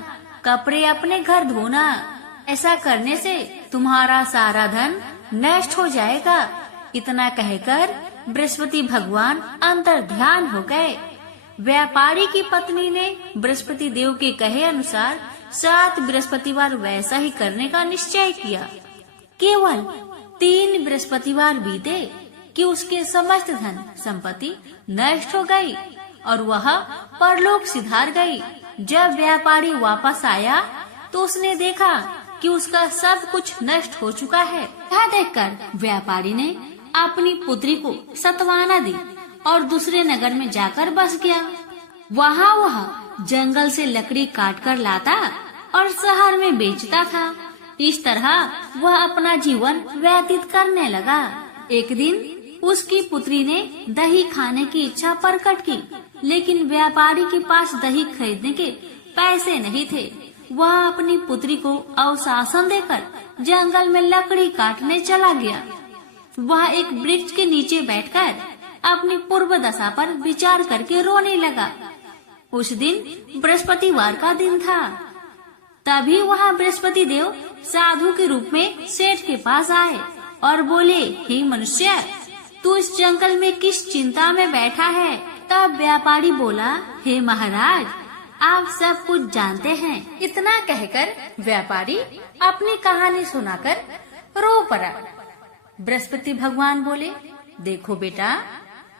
कपड़े अपने घर धोना। ऐसा करने से तुम्हारा सारा धन नष्ट हो जाएगा। इतना कहकर बृहस्पति भगवान अंतर ध्यान हो गए। व्यापारी की पत्नी ने बृहस्पति देव के कहे अनुसार 7 बृहस्पतिवार वैसा ही करने का निश्चय किया। केवल 3 बृहस्पतिवार बीते कि उसके समस्त धन संपत्ति नष्ट हो गई और वह परलोक सिधार गई। जब व्यापारी वापस आया तो उसने देखा कि उसका सब कुछ नष्ट हो चुका है। यह देखकर व्यापारी ने अपनी पुत्री को सत्वाना दी और दूसरे नगर में जाकर बस गया। वहाँ वह जंगल से लकड़ी काट कर लाता और शहर में बेचता था। इस तरह वह अपना जीवन व्यतीत करने लगा। एक दिन उसकी पुत्री ने दही खाने की इच्छा प्रकट की, लेकिन व्यापारी के पास दही खरीदने के पैसे नहीं थे। वह अपनी पुत्री को अवशासन देकर जंगल में लकड़ी काटने चला गया। वह एक वृक्ष के नीचे बैठकर अपनी पूर्व दशा पर विचार करके रोने लगा। उस दिन बृहस्पतिवार का दिन था। तभी वहाँ बृहस्पति देव साधु के रूप में सेठ के पास आए और बोले, हे मनुष्य, तू इस जंगल में किस चिंता में बैठा है? तब व्यापारी बोला, हे महाराज, आप सब कुछ जानते हैं। इतना कहकर व्यापारी अपनी कहानी सुनाकर रो पड़ा। बृहस्पति भगवान बोले, देखो बेटा,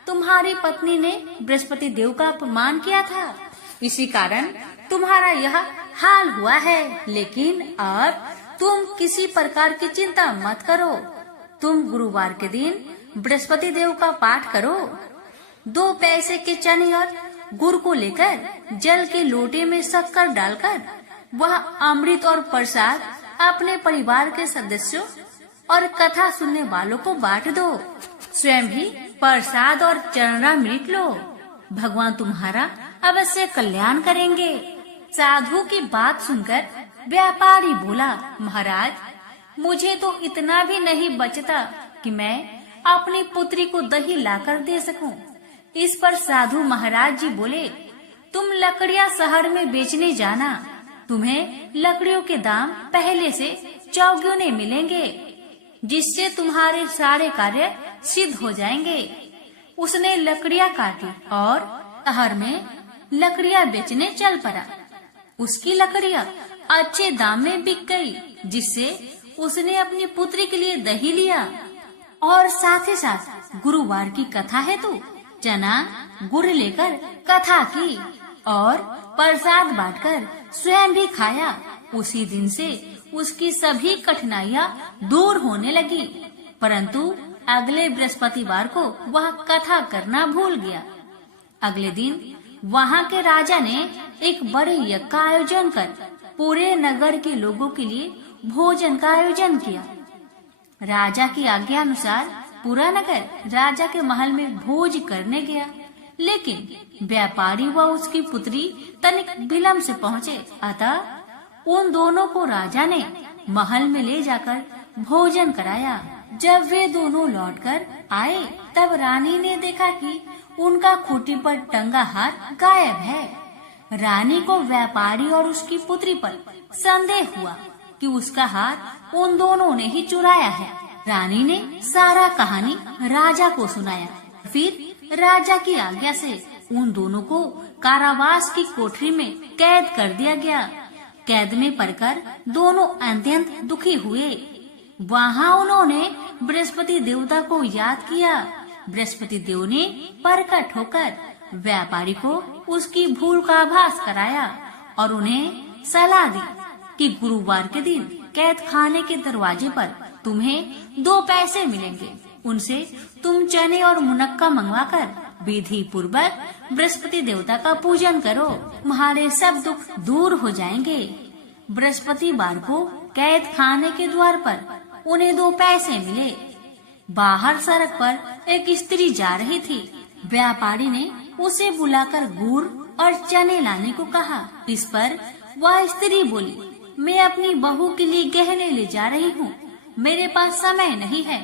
तुम्हारी पत्नी ने बृहस्पति देव का अपमान किया था, इसी कारण तुम्हारा यह हाल हुआ है। लेकिन अब तुम किसी प्रकार की चिंता मत करो। तुम गुरुवार के दिन बृहस्पति देव का पाठ करो। 2 पैसे के चने और गुड़ को लेकर जल के लोटे में शक्कर डालकर वह अमृत और प्रसाद अपने परिवार के सदस्यों और कथा सुनने वालों को बांट दो। स्वयं भी प्रसाद और चरणामृत लो। भगवान तुम्हारा अवश्य कल्याण करेंगे। साधु की बात सुनकर व्यापारी बोला, महाराज, मुझे तो इतना भी नहीं बचता कि मैं अपनी पुत्री को दही लाकर दे सकूं। इस पर साधु महाराज जी बोले, तुम लकड़ियां शहर में बेचने जाना, तुम्हें लकड़ियों के दाम पहले से चौगुने मिलेंगे, जिससे तुम्हारे सारे कार्य सिद्ध हो जाएंगे। उसने लकड़ियां काटी और शहर में लकड़ियां बेचने चल पड़ा। उसकी लकड़ियां अच्छे दाम में बिक गई, जिससे उसने अपनी पुत्री के लिए दही लिया और साथ ही साथ गुरुवार की कथा हेतु चना गुड़ लेकर कथा की और प्रसाद बांटकर स्वयं भी खाया। उसी दिन से उसकी सभी कठिनाइयां दूर होने लगी, परंतु अगले बृहस्पतिवार को वह कथा करना भूल गया। अगले दिन वहाँ के राजा ने एक बड़े यज्ञ का आयोजन कर पूरे नगर के लोगों के लिए भोजन का आयोजन किया। राजा की आज्ञा अनुसार पूरा नगर राजा के महल में भोज करने गया, लेकिन व्यापारी व उसकी पुत्री तनिक विलंब से पहुँचे। अतः उन दोनों को राजा ने महल में ले जाकर भोजन कराया। जब वे दोनों लौटकर आए, तब रानी ने देखा कि उनका खूंटी पर टंगा हार गायब है। रानी को व्यापारी और उसकी पुत्री पर संदेह हुआ कि उसका हार उन दोनों ने ही चुराया है। रानी ने सारा कहानी राजा को सुनाया। फिर राजा की आज्ञा से उन दोनों को कारावास की कोठरी में कैद कर दिया गया। कैद में पड़कर दोनों अत्यंत दुखी हुए। वहाँ उन्होंने बृहस्पति देवता को याद किया। बृहस्पति देव ने प्रकट होकर व्यापारी को उसकी भूल का आभास कराया और उन्हें सलाह दी कि गुरुवार के दिन कैद खाने के दरवाजे पर तुम्हें 2 पैसे मिलेंगे। उनसे तुम चने और मुनक्का मंगवाकर विधि पूर्वक बृहस्पति देवता का पूजन करो, तुम्हारे सब दुख दूर हो जाएंगे। बृहस्पतिवार को कैद खाने के द्वार पर उन्हें 2 पैसे मिले। बाहर सड़क पर एक स्त्री जा रही थी। व्यापारी ने उसे बुलाकर गुड़ और चने लाने को कहा। इस पर वह स्त्री बोली, मैं अपनी बहू के लिए गहने ले जा रही हूँ, मेरे पास समय नहीं है।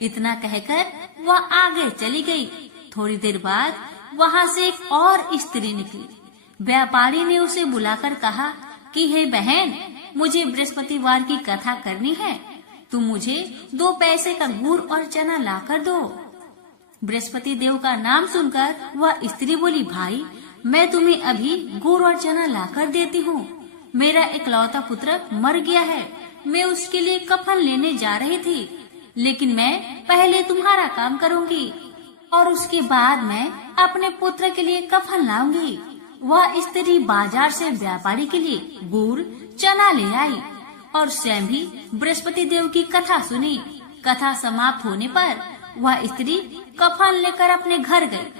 इतना कहकर वह आगे चली गई। थोड़ी देर बाद वहाँ से एक और स्त्री निकली। व्यापारी ने उसे बुलाकर कहा कि हे बहन, मुझे बृहस्पतिवार की कथा करनी है, तुम मुझे 2 पैसे का गुड़ और चना लाकर दो। बृहस्पति देव का नाम सुनकर वह स्त्री बोली, भाई, मैं तुम्हें अभी गुड़ और चना लाकर देती हूँ। मेरा इकलौता पुत्र मर गया है। मैं उसके लिए कफन लेने जा रही थी, लेकिन मैं पहले तुम्हारा काम करूंगी और उसके बाद मैं अपने पुत्र के लिए कफन लाऊंगी। वह स्त्री बाजार से व्यापारी के लिए गुड़ चना ले आई और स्वयं भी बृहस्पति देव की कथा सुनी। कथा समाप्त होने पर वह स्त्री कफन लेकर अपने घर गई।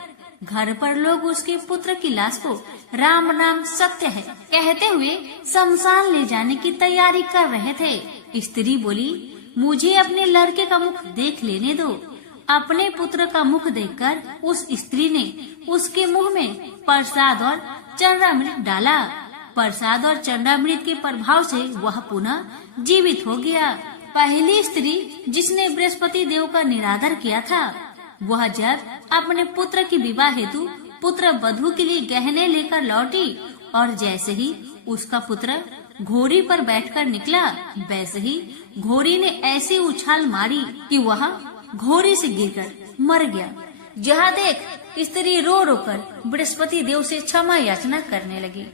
घर पर लोग उसके पुत्र की लाश को राम नाम सत्य है कहते हुए शमशान ले जाने की तैयारी कर रहे थे। स्त्री बोली, मुझे अपने लड़के का मुख देख लेने दो। अपने पुत्र का मुख देखकर उस स्त्री ने उसके मुंह में प्रसाद और चंद्रामृत डाला। प्रसाद और चंद्रामृत के प्रभाव से वह पुनः जीवित हो गया। पहली स्त्री जिसने बृहस्पति देव का निरादर किया था, वह जब अपने पुत्र की विवाह हेतु पुत्र वधू के लिए गहने लेकर लौटी और जैसे ही उसका पुत्र घोड़ी पर बैठकर निकला, वैसे ही घोड़ी ने ऐसी उछाल मारी कि वह घोड़ी से गिरकर मर गया। यह देख स्त्री रो रो कर बृहस्पति देव से क्षमा याचना करने लगी।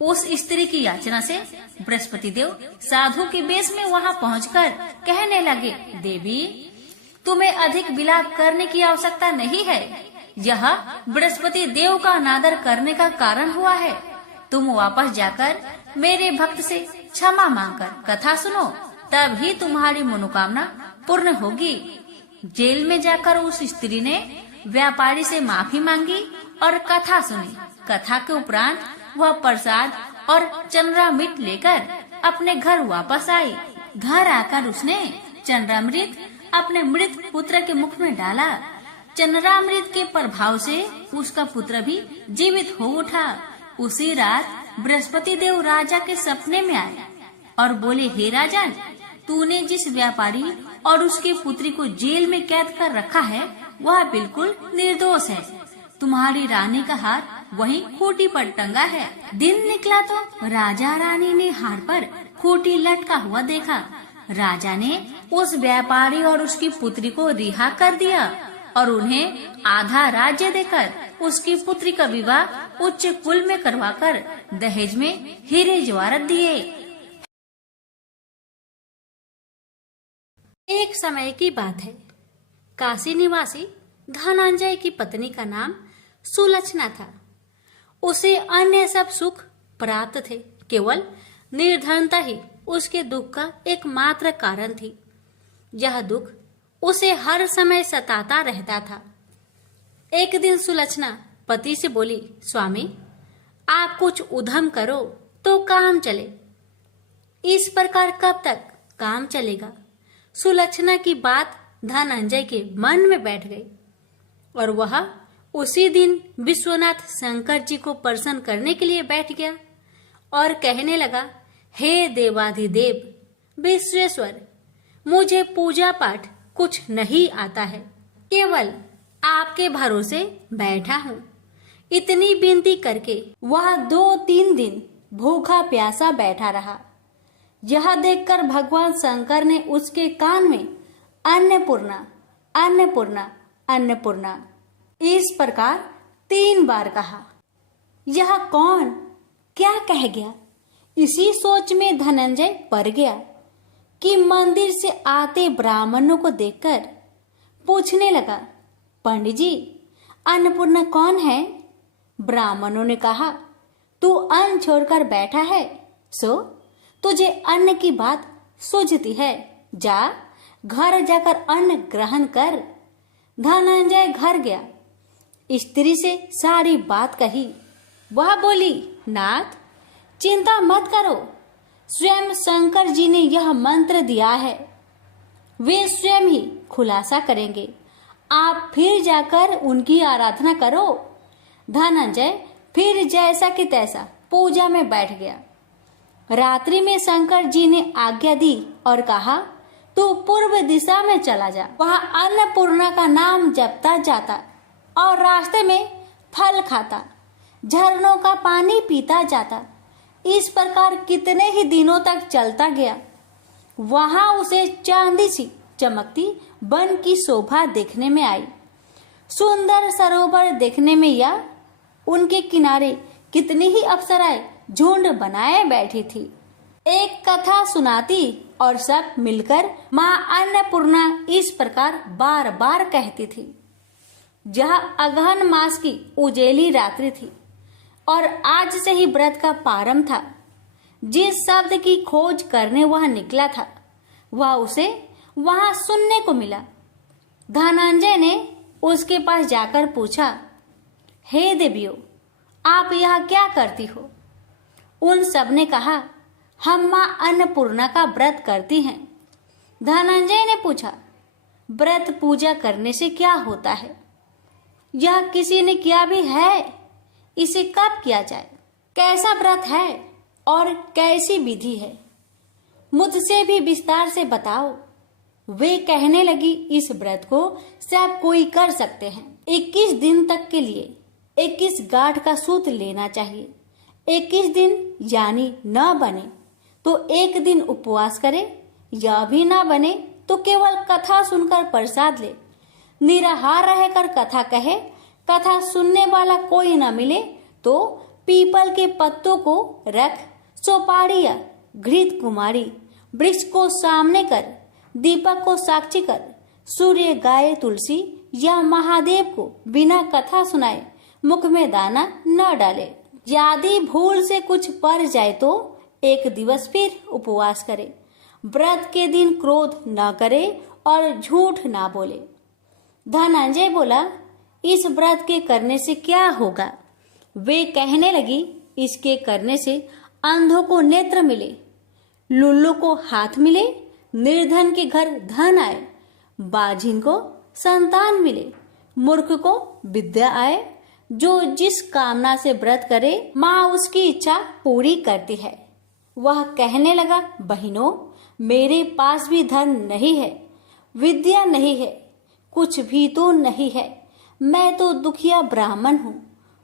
उस स्त्री की याचना से बृहस्पति देव साधु के वेश में वहां पहुंचकर कहने लगे, देवी, तुम्हें अधिक विलाप करने की आवश्यकता नहीं है। यह बृहस्पति देव का अनादर करने का कारण हुआ है। तुम वापस जाकर मेरे भक्त से क्षमा मांगकर कथा सुनो, तब ही तुम्हारी मनोकामना पूर्ण होगी। जेल में जाकर उस स्त्री ने व्यापारी से माफी मांगी और कथा सुनी। कथा के उपरांत वह प्रसाद और चंद्रामृत लेकर अपने घर वापस आई। घर आकर उसने चंद्रामृत अपने मृत पुत्र के मुख में डाला। चंद्रामृत के प्रभाव से उसका पुत्र भी जीवित हो उठा। उसी रात बृहस्पति देव राजा के सपने में आए और बोले, हे राजन, तूने जिस व्यापारी और उसके पुत्री को जेल में कैद कर रखा है, वह बिल्कुल निर्दोष है। तुम्हारी रानी का हार वहीं खूंटी पर टंगा है। दिन निकला तो राजा रानी ने हार पर खूंटी लटका हुआ देखा। राजा ने उस व्यापारी और उसकी पुत्री को रिहा कर दिया और उन्हें आधा राज्य देकर उसकी पुत्री का विवाह उच्च कुल में करवाकर दहेज में हीरे जवाहरात दिए। एक समय की बात है। काशी निवासी धनंजय की पत्नी का नाम सुलक्षणा था। उसे अन्य सब सुख प्राप्त थे, केवल निर्धनता ही उसके दुख का एकमात्र कारण थी। यह दुख उसे हर समय सताता रहता था। एक दिन सुलक्षणा पति से बोली, स्वामी, आप कुछ उद्यम करो तो काम चले। इस प्रकार कब तक काम चलेगा? सुलक्षणा की बात धनंजय के मन में बैठ गई और वह उसी दिन विश्वनाथ शंकर जी को प्रसन्न करने के लिए बैठ गया और कहने लगा, हे देवाधिदेव विश्वेश्वर, मुझे पूजा पाठ कुछ नहीं आता है, केवल आपके भरोसे बैठा हूँ। इतनी विनती करके वह 2-3 दिन भूखा प्यासा बैठा रहा। यह देखकर भगवान शंकर ने उसके कान में अन्नपूर्णा अन्नपूर्णा अन्नपूर्णा इस प्रकार 3 बार कहा। यह कौन क्या कह गया? इसी सोच में धनंजय पड़ गया कि मंदिर से आते ब्राह्मणों को देखकर पूछने लगा, पंडित जी, अन्नपूर्णा कौन है? ब्राह्मणों ने कहा, तू अन्न छोड़कर बैठा है, सो तुझे अन्न की बात सूझती है। जा घर जाकर अन्न ग्रहण कर। धनंजय घर गया, स्त्री से सारी बात कही। वह बोली, नाथ, चिंता मत करो, स्वयं शंकर जी ने यह मंत्र दिया है, वे स्वयं ही खुलासा करेंगे। आप फिर जाकर उनकी आराधना करो। धनंजय फिर जैसा कि तैसा पूजा में बैठ गया। रात्रि में शंकर जी ने आज्ञा दी और कहा, तू पूर्व दिशा में चला जा। वहां अन्नपूर्णा का नाम जपता जाता और रास्ते में फल खाता, झरनों का पानी पीता जाता। इस प्रकार कितने ही दिनों तक चलता गया। वहां उसे चांदी सी चमकती वन की शोभा देखने में आई। सुंदर सरोवर देखने में या उनके किनारे कितनी ही अप्सराएं झुंड बनाए बैठी थी, एक कथा सुनाती और सब मिलकर माँ अन्नपूर्णा इस प्रकार बार बार कहती थी। जहाँ अगहन मास की उजेली रात्रि थी और आज से ही व्रत का प्रारंभ था। जिस शब्द की खोज करने वह निकला था वह उसे वहां सुनने को मिला। धनंजय ने उसके पास जाकर पूछा, हे देवियों, आप यहाँ क्या करती हो? उन सब ने कहा, हम माँ अन्नपूर्णा का व्रत करती हैं। धनंजय ने पूछा, व्रत पूजा करने से क्या होता है? यह किसी ने किया भी है? इसे कब किया जाए? कैसा व्रत है और कैसी विधि है? मुझसे भी विस्तार से बताओ। वे कहने लगी, इस व्रत को सब कोई कर सकते हैं। 21 दिन तक के लिए 21 गांठ का सूत लेना चाहिए। 21 दिन यानी न बने तो एक दिन उपवास करे, या भी ना बने तो केवल कथा सुनकर प्रसाद ले। निराहार रहकर कथा कहे, कथा सुनने वाला कोई न मिले तो पीपल के पत्तों को रख सुपारी या घृत कुमारी वृक्ष को सामने कर, दीपक को साक्षी कर, सूर्य, गाय, तुलसी या महादेव को बिना कथा सुनाए मुख में दाना न डाले। यदि भूल से कुछ पड़ जाए तो एक दिवस फिर उपवास करे। व्रत के दिन क्रोध न करे और झूठ ना बोले। धनंजय बोला, इस व्रत के करने से क्या होगा? वे कहने लगी, इसके करने से अंधों को नेत्र मिले, लुल्लू को हाथ मिले, निर्धन के घर धन आए, बाझिन को संतान मिले, मूर्ख को विद्या आए। जो जिस कामना से व्रत करे माँ उसकी इच्छा पूरी करती है। वह कहने लगा, बहनों, मेरे पास भी धन नहीं है, विद्या नहीं है, कुछ भी तो नहीं है। मैं तो दुखिया ब्राह्मण हूँ।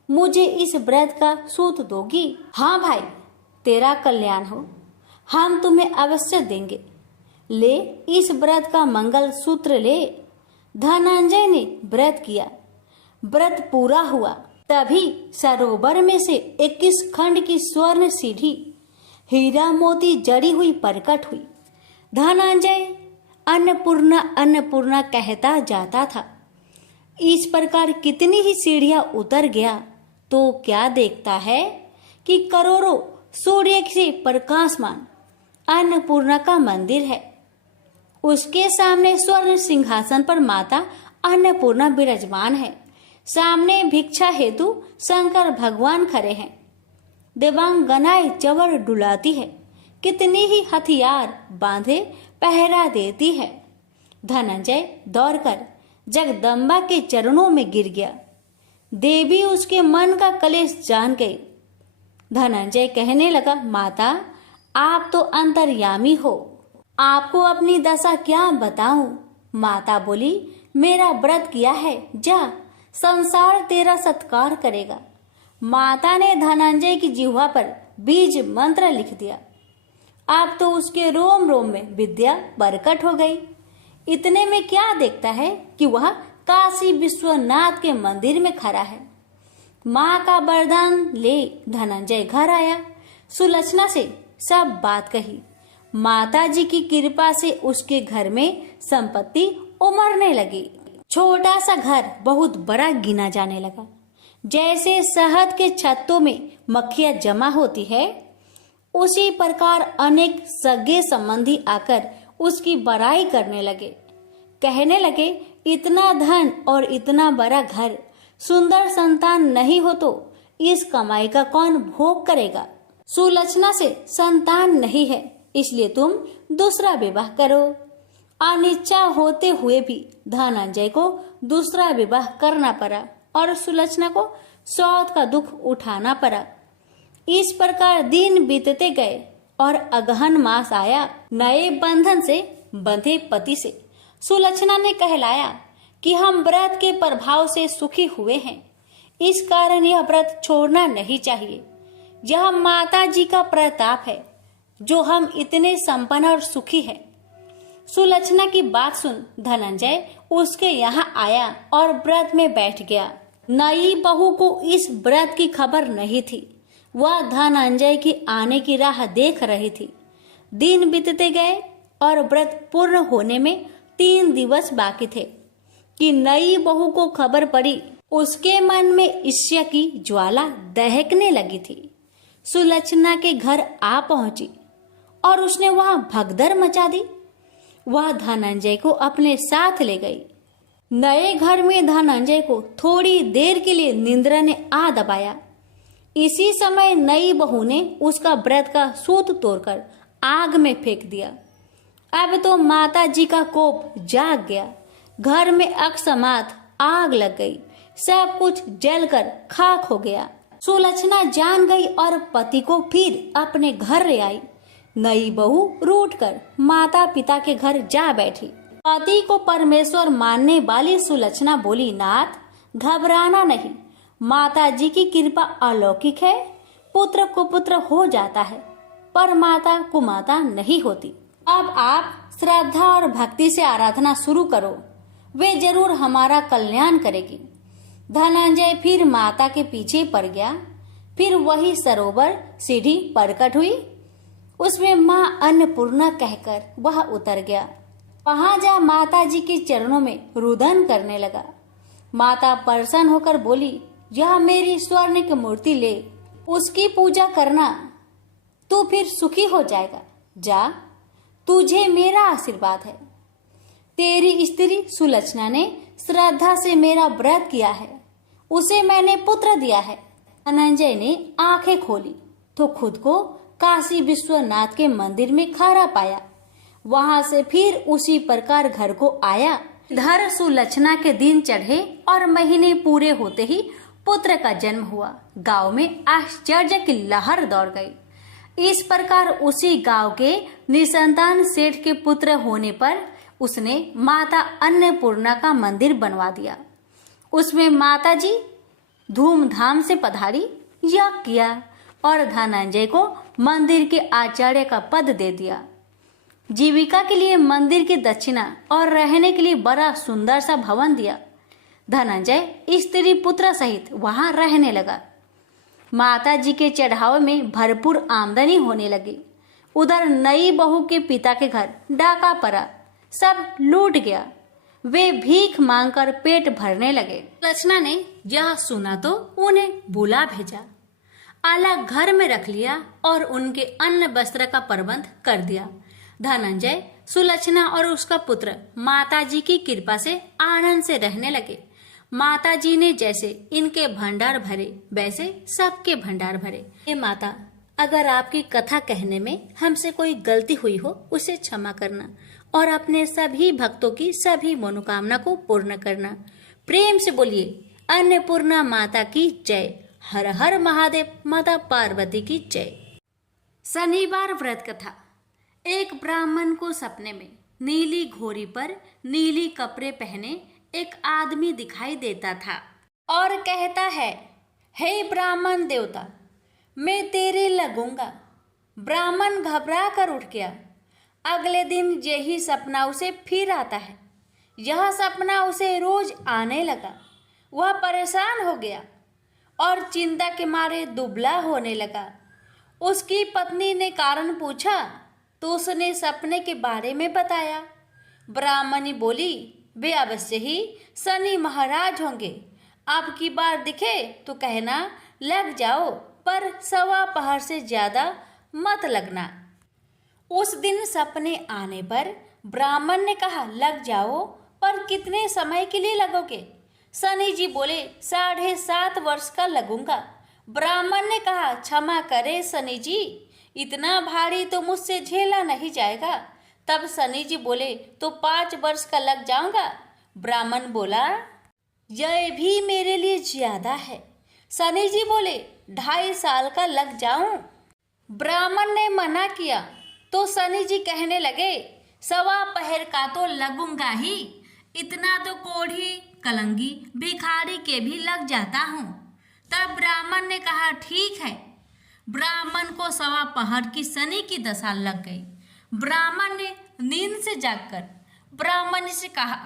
मुझे इस व्रत का सूत दोगी? हाँ भाई, तेरा कल्याण हो, हम तुम्हें अवश्य देंगे। ले, इस व्रत का मंगल सूत्र ले। धनंजय ने व्रत किया। व्रत पूरा हुआ तभी सरोवर में से 21 खंड की स्वर्ण सीढ़ी हीरा मोती जड़ी हुई प्रकट हुई। धनंजय अन्नपूर्णा अन्नपूर्णा कहता जाता था। इस प्रकार कितनी ही सीढ़ियां उतर गया तो क्या देखता है कि करोड़ों सूर्य से प्रकाशमान अन्नपूर्णा का मंदिर है। उसके सामने स्वर्ण सिंहासन पर माता अन्नपूर्णा विराजमान है। सामने भिक्षा हेतु शंकर भगवान खड़े हैं। देवांगनाएं चवर डुलाती है। कितनी ही हथियार बांधे पहरा देती है। धनंजय दौड़कर जगदम्बा के चरणों में गिर गया। देवी उसके मन का कलेश जान गई। धनंजय कहने लगा, माता, आप तो अंतर्यामी हो, आपको अपनी दशा क्या बताऊं? माता बोली, मेरा व्रत किया है, जा, संसार तेरा सत्कार करेगा। माता ने धनंजय की जिह्वा पर बीज मंत्र लिख दिया। अब तो उसके रोम रोम में विद्या प्रकट हो गई। इतने में क्या देखता है कि वह काशी विश्वनाथ के मंदिर में खड़ा है। माँ का वरदान ले धनंजय घर आया। सुलक्षणा से सब बात कही। माता जी की कृपा से उसके घर में संपत्ति उमड़ने लगी। छोटा सा घर बहुत बड़ा गिना जाने लगा। जैसे शहद के छत्तों में मक्खियां जमा होती है, उसी प्रकार अनेक सगे संबंधी आकर उसकी बड़ाई करने लगे। कहने लगे, इतना धन और इतना बड़ा घर, सुंदर संतान नहीं हो तो इस कमाई का कौन भोग करेगा? सुलक्षणा से संतान नहीं है, इसलिए तुम दूसरा विवाह करो। अनिच्छा होते हुए भी धनंजय को दूसरा विवाह करना पड़ा और सुलक्षणा को सौत का दुख उठाना पड़ा। इस प्रकार दिन बीतते गए और अगहन मास आया। नए बंधन से बंधे पति से सुलक्षणा ने कहलाया कि हम व्रत के प्रभाव से सुखी हुए हैं, इस कारण यह व्रत छोड़ना नहीं चाहिए। यह माता जी का प्रताप है जो हम इतने संपन्न और सुखी हैं। सुलक्षणा की बात सुन धनंजय उसके यहाँ आया और व्रत में बैठ गया। नई बहू को इस व्रत की खबर नहीं थी। वह धनंजय की आने की राह देख रही थी। दिन बीतते गए और व्रत पूर्ण होने में 3 दिवस बाकी थे कि नई बहू को खबर पड़ी। उसके मन में ईर्ष्या की ज्वाला दहकने लगी थी। सुलक्षणा के घर आ पहुंची और उसने वहां भगदड़ मचा दी। वह धनंजय को अपने साथ ले गई। नए घर में धनंजय को थोड़ी देर के लिए निंद्रा ने आ दबाया। इसी समय नई बहू ने उसका व्रत का सूत तोड़कर आग में फेंक दिया। अब तो माता जी का कोप जाग गया। घर में अकस्मात आग लग गई। सब कुछ जलकर खाक हो गया। सुलक्षणा जान गई और पति को फिर अपने घर ले आई। नई बहू रूठकर माता पिता के घर जा बैठी। पति को परमेश्वर मानने वाली सुलक्षणा बोली, नाथ घबराना नहीं, माता जी की कृपा अलौकिक है। पुत्र कुपुत्र हो जाता है पर माता कुमाता नहीं होती। अब आप श्रद्धा और भक्ति से आराधना शुरू करो, वे जरूर हमारा कल्याण करेगी। धनंजय फिर माता के पीछे पड़ गया। फिर वही सरोवर सीढ़ी प्रकट हुई। उसमें माँ अन्नपूर्णा कहकर वह उतर गया। वहां जा माता जी के चरणों में रुदन करने लगा। माता प्रसन्न होकर बोली, यह मेरी स्वर्ण की मूर्ति ले, उसकी पूजा करना, तू फिर सुखी हो जाएगा। जा, तुझे मेरा आशीर्वाद है। तेरी स्त्री सुलक्षणा ने श्रद्धा से मेरा व्रत किया है, उसे मैंने पुत्र दिया है। धनंजय ने आंखें खोली तो खुद को काशी विश्वनाथ के मंदिर में खड़ा पाया। वहां से फिर उसी प्रकार घर को आया। धर सुलक्षणा के दिन चढ़े और महीने पूरे होते ही पुत्र का जन्म हुआ। गांव में आश्चर्य की लहर दौड़ गई। इस प्रकार उसी गांव के निसंतान सेठ के पुत्र होने पर उसने माता अन्नपूर्णा का मंदिर बनवा दिया। उसमें माता जी धूमधाम से पधारी, यज्ञ किया और धनंजय को मंदिर के आचार्य का पद दे दिया। जीविका के लिए मंदिर की दक्षिणा और रहने के लिए बड़ा सुंदर सा भवन दिया। धनंजय स्त्री पुत्र सहित वहां रहने लगा। माता जी के चढ़ावे में भरपूर आमदनी होने लगी। उधर नई बहू के पिता के घर डाका पड़ा, सब लूट गया। वे भीख मांगकर पेट भरने लगे। लक्षणा ने यह सुना तो उन्हें बुला भेजा, अलग घर में रख लिया और उनके अन्न वस्त्र का प्रबंध कर दिया। धनंजय, सुलक्षणा और उसका पुत्र माता जी की कृपा से आनंद से रहने लगे। माता जी ने जैसे इनके भंडार भरे वैसे सबके भंडार भरे। हे माता, अगर आपकी कथा कहने में हमसे कोई गलती हुई हो उसे क्षमा करना और अपने सभी भक्तों की सभी मनोकामना को पूर्ण करना। प्रेम से बोलिए, अन्नपूर्णा माता की जय। हर हर महादेव, माता पार्वती की जय। शनिवार व्रत कथा। एक ब्राह्मण को सपने में नीली घोड़ी पर नीली कपड़े पहने एक आदमी दिखाई देता था और कहता है, हे ब्राह्मण देवता, मैं तेरे लगूंगा। ब्राह्मण घबरा कर उठ गया। अगले दिन यही सपना उसे फिर आता है। यह सपना उसे रोज आने लगा। वह परेशान हो गया और चिंता के मारे दुबला होने लगा। उसकी पत्नी ने कारण पूछा तो उसने सपने के बारे में बताया। ब्राह्मणी बोली, वे अवश्य ही शनि महाराज होंगे। अब की बार दिखे तो कहना लग जाओ, पर 1.25 पहर से ज्यादा मत लगना। उस दिन सपने आने पर ब्राह्मण ने कहा, लग जाओ, पर कितने समय के लिए लगोगे? शनि जी बोले, 7.5 वर्ष का लगूंगा। ब्राह्मण ने कहा, क्षमा करे शनि जी, इतना भारी तो मुझसे झेला नहीं जाएगा। तब शनि जी बोले, तो 5 वर्ष का लग जाऊंगा। ब्राह्मण बोला, यह भी मेरे लिए ज्यादा है। शनि जी बोले, 2.5 साल का लग जाऊं। ब्राह्मण ने मना किया तो शनि जी कहने लगे, 1.25 पहर का तो लगूंगा ही, इतना तो कोढ़ी कलंगी भिखारी के भी लग जाता हूँ। तब ब्राह्मण ने कहा, ठीक है। ब्राह्मण को 1.25 पहर की शनि की दशा लग गई। ब्राह्मण ने नींद से जागकर ब्राह्मणी से कहा,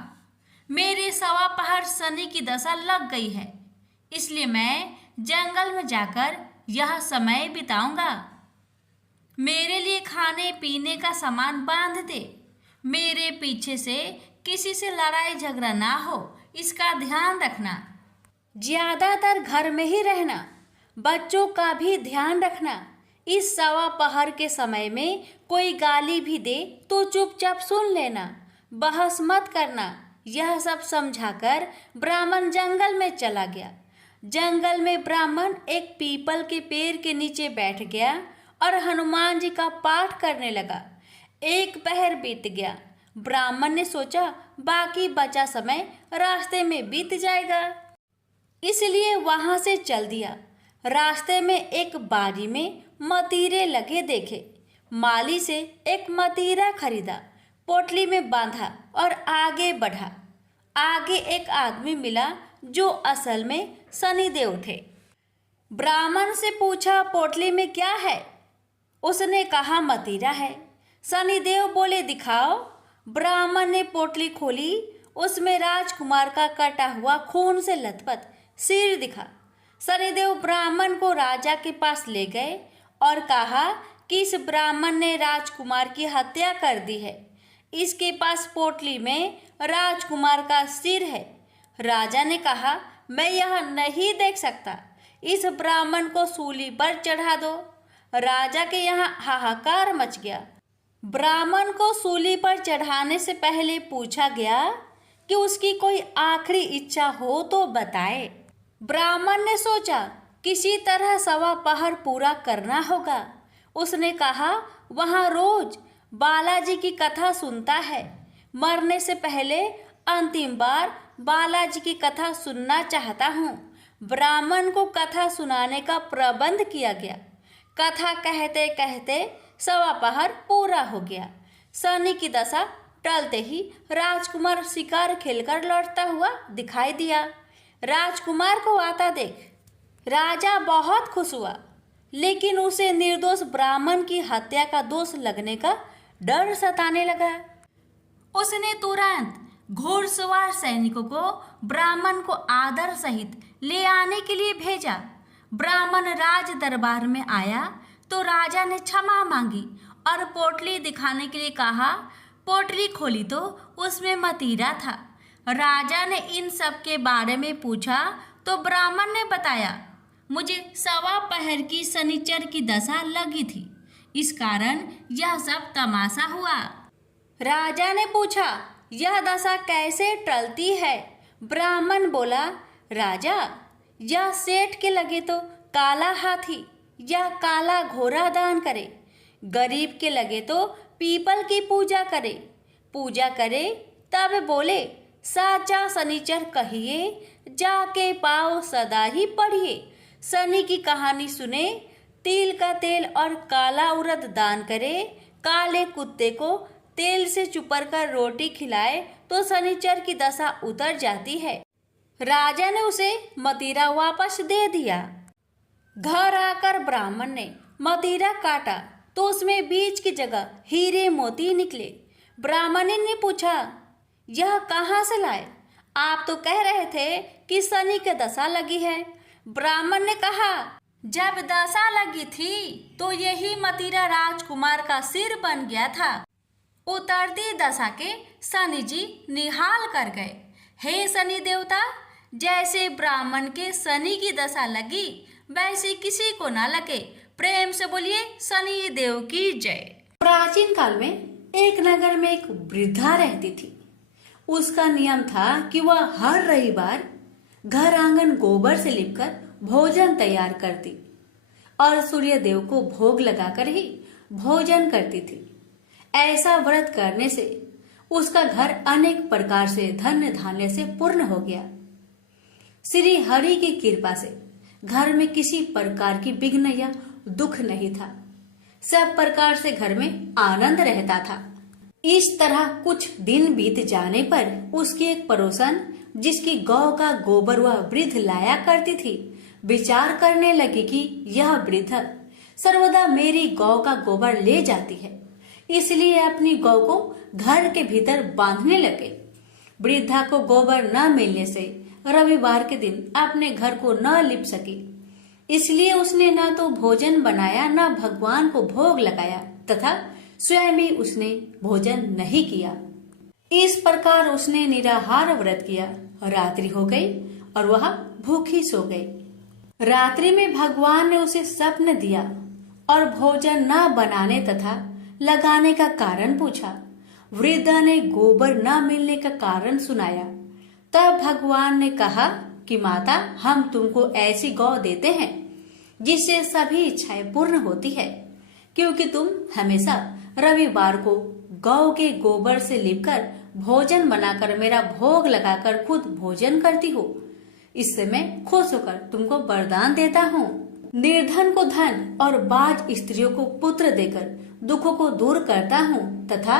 मेरे 1.25 पहर शनि की दशा लग गई है, इसलिए मैं जंगल में जाकर यह समय बिताऊंगा। मेरे लिए खाने पीने का सामान बांध दे। मेरे पीछे से किसी से लड़ाई झगड़ा ना हो, इसका ध्यान रखना। ज्यादातर घर में ही रहना, बच्चों का भी ध्यान रखना। इस सवा पहर के समय में कोई गाली भी दे तो चुपचाप सुन लेना, बहस मत करना। यह सब समझाकर ब्राह्मण जंगल में चला गया। जंगल में ब्राह्मण एक पीपल के पेड़ के नीचे बैठ गया और हनुमान जी का पाठ करने लगा। एक पहर बीत गया। ब्राह्मण ने सोचा बाकी बचा समय रास्ते में बीत जाएगा, इसलिए वहां से चल दिया। रास्ते में एक बाड़ी में मतीरे लगे देखे। माली से एक मतीरा खरीदा, पोटली में बांधा और आगे बढ़ा। आगे एक आदमी मिला जो असल में शनिदेव थे। ब्राह्मण से पूछा, पोटली में क्या है? उसने कहा, मतीरा है। शनिदेव बोले, दिखाओ। ब्राह्मण ने पोटली खोली। उसमें राजकुमार का कटा हुआ खून से लथपथ सिर दिखा। शनिदेव ब्राह्मण को राजा के पास ले गए और कहा कि इस ब्राह्मण ने राजकुमार की हत्या कर दी है। इसके पास पोटली में राजकुमार का सिर है। राजा ने कहा, मैं यह नहीं देख सकता, इस ब्राह्मण को सूली पर चढ़ा दो। राजा के यहाँ हाहाकार मच गया। ब्राह्मण को सूली पर चढ़ाने से पहले पूछा गया कि उसकी कोई आखिरी इच्छा हो तो बताए। ब्राह्मण ने सोचा किसी तरह सवा पहर पूरा करना होगा। उसने कहा, वहाँ रोज बालाजी की कथा सुनता है। मरने से पहले अंतिम बार बालाजी की कथा सुनना चाहता हूँ। ब्राह्मण को कथा सुनाने का प्रबंध किया गया। कथा कहते कहते सवा पहर पूरा हो गया। शनि की दशा टलते ही राजकुमार शिकार खेलकर लौटता हुआ दिखाई दिया। राजकुमार को आता देख राजा बहुत खुश हुआ, लेकिन उसे निर्दोष ब्राह्मण की हत्या का दोष लगने का डर सताने लगा। उसने तुरंत घोड़सवार सैनिकों को ब्राह्मण को आदर सहित ले आने के लिए भेजा। ब्राह्मण राज दरबार में आया तो राजा ने क्षमा मांगी और पोटली दिखाने के लिए कहा। पोटली खोली तो उसमें मतीरा था। राजा ने इन सब के बारे में पूछा तो ब्राह्मण ने बताया, मुझे सवा पहर की शनिचर की दशा लगी थी, इस कारण यह सब तमाशा हुआ। राजा ने पूछा, यह दशा कैसे टलती है? ब्राह्मण बोला, राजा, यह सेठ के लगे तो काला हाथी या काला घोड़ा दान करे, गरीब के लगे तो पीपल की पूजा करे तब बोले, साचा शनिचर कहिए, जाके पाओ सदा ही पढ़िए। शनि की कहानी सुने, तिल का तेल और काला उड़द दान करे, काले कुत्ते को तेल से चुपर कर रोटी खिलाए तो शनिचर की दशा उतर जाती है। राजा ने उसे मतीरा वापस दे दिया। घर आकर ब्राह्मण ने मतीरा काटा तो उसमें बीज की जगह हीरे मोती निकले। ब्राह्मण ने पूछा, यह कहाँ से लाए? आप तो कह रहे थे कि शनि की दशा लगी है। ब्राह्मण ने कहा, जब दशा लगी थी तो यही मतीरा राजकुमार का सिर बन गया था। उतरती दशा के शनि जी निहाल कर गए। हे शनि देवता, जैसे ब्राह्मण के शनि की दशा लगी वैसे किसी को ना लगे। प्रेम से बोलिए शनि देव की जय। प्राचीन काल में एक नगर में एक वृद्धा रहती थी। उसका नियम था कि वह हर रविवार घर आंगन गोबर से लिपकर भोजन तैयार करती और सूर्य देव को भोग लगाकर ही भोजन करती थी। ऐसा व्रत करने से उसका घर अनेक प्रकार से धन्य धान्य से पूर्ण हो गया। श्री हरि की कृपा से घर में किसी प्रकार की विघ्न या दुख नहीं था। सब प्रकार से घर में आनंद रहता था। इस तरह कुछ दिन बीत जाने पर उसकी एक पड़ोसन, जिसकी गौ का गोबर वह वृद्ध लाया करती थी, विचार करने लगी कि यह वृद्ध सर्वदा मेरी गौ का गोबर ले जाती है, इसलिए अपनी गौ को घर के भीतर बांधने लगे। वृद्धा को गोबर न मिलने से रविवार के दिन अपने घर को न लिप सकी। इसलिए उसने न तो भोजन बनाया न भगवान को भोग लगाया तथा स्वयं भी उसने भोजन नहीं किया। इस प्रकार उसने निराहार व्रत किया। रात्रि हो गई और वह भूखी सो गई। रात्रि में भगवान ने उसे स्वप्न दिया और भोजन न बनाने तथा लगाने का कारण पूछा। वृद्धा ने गोबर न मिलने का कारण सुनाया। तब भगवान ने कहा कि माता, हम तुमको ऐसी गौ देते हैं जिससे सभी इच्छाएं पूर्ण होती है, क्योंकि तुम हमेशा रविवार को गौ के गोबर से लिपकर भोजन बनाकर मेरा भोग लगाकर खुद भोजन करती हो। इससे मैं खुश होकर तुमको वरदान देता हूँ। निर्धन को धन और बाज स्त्रियों को पुत्र देकर दुखों को दूर करता हूँ तथा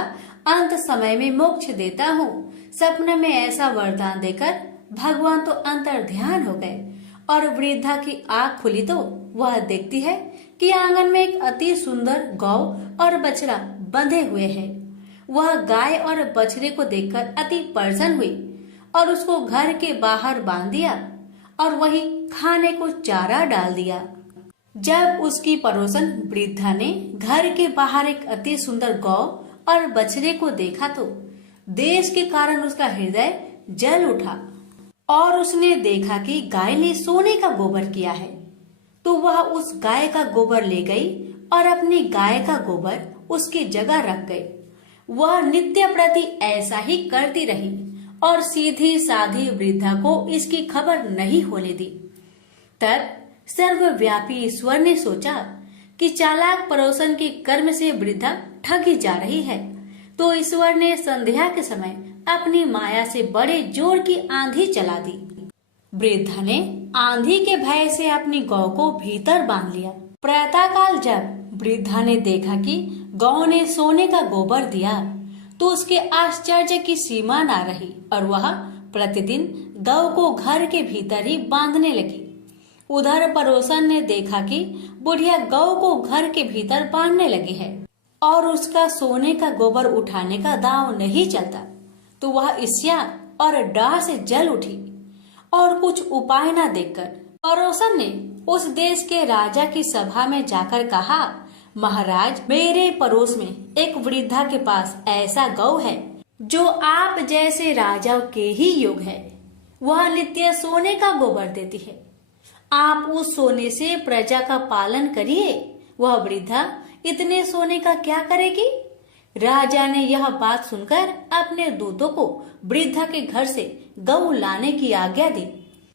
अंत समय में मोक्ष देता हूँ। सपने में ऐसा वरदान देकर भगवान तो अंतर ध्यान हो गए और वृद्धा की आँख खुली तो वह देखती है कि आंगन में एक अति सुंदर गौ और बछड़ा बंधे हुए हैं। वह गाय और बछड़े को देखकर अति प्रसन्न हुई और उसको घर के बाहर बांध दिया और वही खाने को चारा डाल दिया। जब उसकी पड़ोसन वृद्धा ने घर के बाहर एक अति सुंदर गौ और बछड़े को देखा तो देश के कारण उसका हृदय जल उठा और उसने देखा कि गाय ने सोने का गोबर किया है, तो वह उस गाय का गोबर ले गई और अपनी गाय का गोबर उसकी जगह रख गई। वह नित्य प्रति ऐसा ही करती रही और सीधी साधी वृद्धा को इसकी खबर नहीं होने दी। तब सर्वव्यापी ईश्वर ने सोचा कि चालाक पड़ोसन के कर्म से वृद्धा ठगी जा रही है, तो ईश्वर ने संध्या के समय अपनी माया से बड़े जोर की आंधी चला दी। वृद्धा ने आंधी के भय से अपनी गौ को भीतर बांध लिया। प्रातःकाल जब वृद्धा ने देखा कि गौ ने सोने का गोबर दिया तो उसके आश्चर्य की सीमा न रही और वह प्रतिदिन गौ को घर के भीतर ही बांधने लगी। उधर पड़ोसन ने देखा कि बुढ़िया गौ को घर के भीतर बांधने लगी है और उसका सोने का गोबर उठाने का दांव नहीं चलता, तो वह ईर्ष्या और डाह से जल उठी और कुछ उपाय न देखकर पड़ोसन ने उस देश के राजा की सभा में जाकर कहा, महाराज, मेरे पड़ोस में एक वृद्धा के पास ऐसा गौ है जो आप जैसे राजा के ही योग है। वह नित्य सोने का गोबर देती है। आप उस सोने से प्रजा का पालन करिए। वह वृद्धा इतने सोने का क्या करेगी? राजा ने यह बात सुनकर अपने दूतों को वृद्धा के घर से गौ लाने की आज्ञा दी।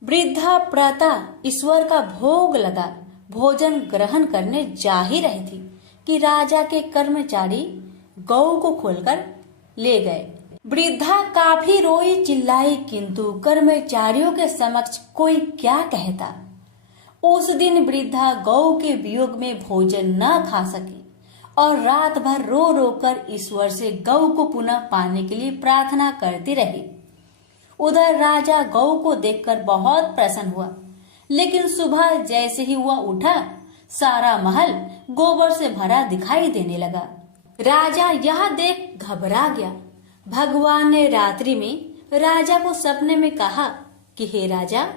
वृद्धा प्रातः ईश्वर का भोग लगा भोजन ग्रहण करने जा ही रही थी कि राजा के कर्मचारी गौ को खोलकर ले गए। वृद्धा काफी रोई चिल्लाई, किंतु कर्मचारियों के समक्ष कोई क्या कहता। उस दिन वृद्धा गौ के वियोग में भोजन न खा सकी और रात भर रो रो कर ईश्वर से गौ को पुनः पाने के लिए प्रार्थना करती रही। उधर राजा गौ को देखकर बहुत प्रसन्न हुआ, लेकिन सुबह जैसे ही वह उठा, सारा महल गोबर से भरा दिखाई देने लगा। राजा यह देख घबरा गया। भगवान ने रात्रि में राजा को सपने में कहा कि हे राजा,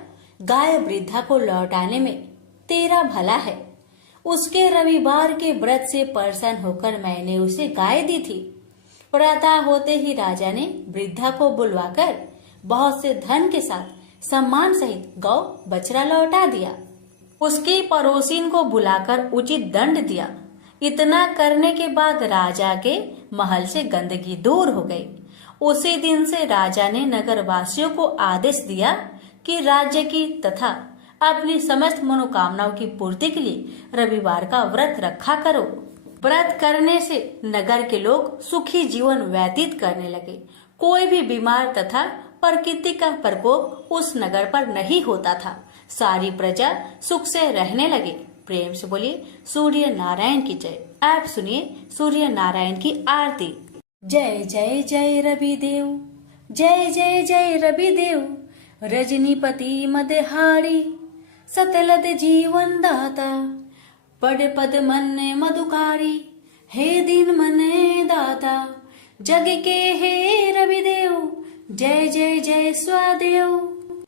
गाय वृद्धा को लौटाने में तेरा भला है। उसके रविवार के व्रत से प्रसन्न होकर मैंने उसे गाय दी थी। प्रातः होते ही राजा ने वृद्धा को बुलवाकर बहुत से धन के साथ सम्मान सहित गौ बछड़ा लौटा दिया। उसकी पड़ोसिन को बुलाकर उचित दंड दिया। इतना करने के बाद राजा के महल से गंदगी दूर हो गई। उसी दिन से राजा ने नगरवासियों को आदेश दिया कि राज्य की तथा अपनी समस्त मनोकामनाओं की पूर्ति के लिए रविवार का व्रत रखा करो। व्रत करने से नगर के लोग सुखी जीवन व्यतीत करने लगे। कोई भी बीमार तथा प्रकृति का प्रकोप उस नगर पर नहीं होता था। सारी प्रजा सुख से रहने लगे। प्रेम से बोलिए सूर्य नारायण की जय। आप सुनिए सूर्य नारायण की आरती। जय जय जय रवि देव, जय जय जय रवि देव, रजनीपति मदहारी, सतलत जीवन दाता, पद पद मन मधुकारी, हे दीन मने दाता, जग के हे रवि देव, जय जय जय स्वादेव।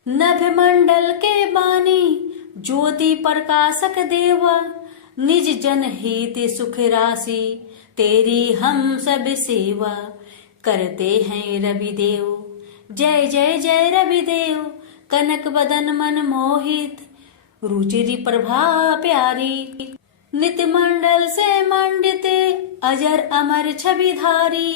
नभ मंडल के बानी, ज्योति प्रकाशक देवा, निज जन हित सुख राशि, तेरी हम सब सेवा करते हैं रविदेव। जय जय जय रविदेव, कनक बदन मन मोहित, रुचिरी प्रभा प्यारी, नित्य मंडल से मंडित, अजर अमर छवि धारी।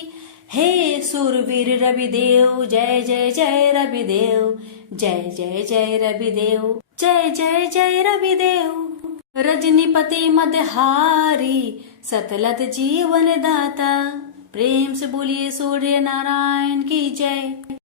हे सूरवीर रविदेव, जय जय जय रविदेव, जय जय जय रविदेव, जय जय जय रविदेव। रजनीपति मदहारी, सतलत जीवन दाता, प्रेम से बोलिए सूर्य नारायण की जय।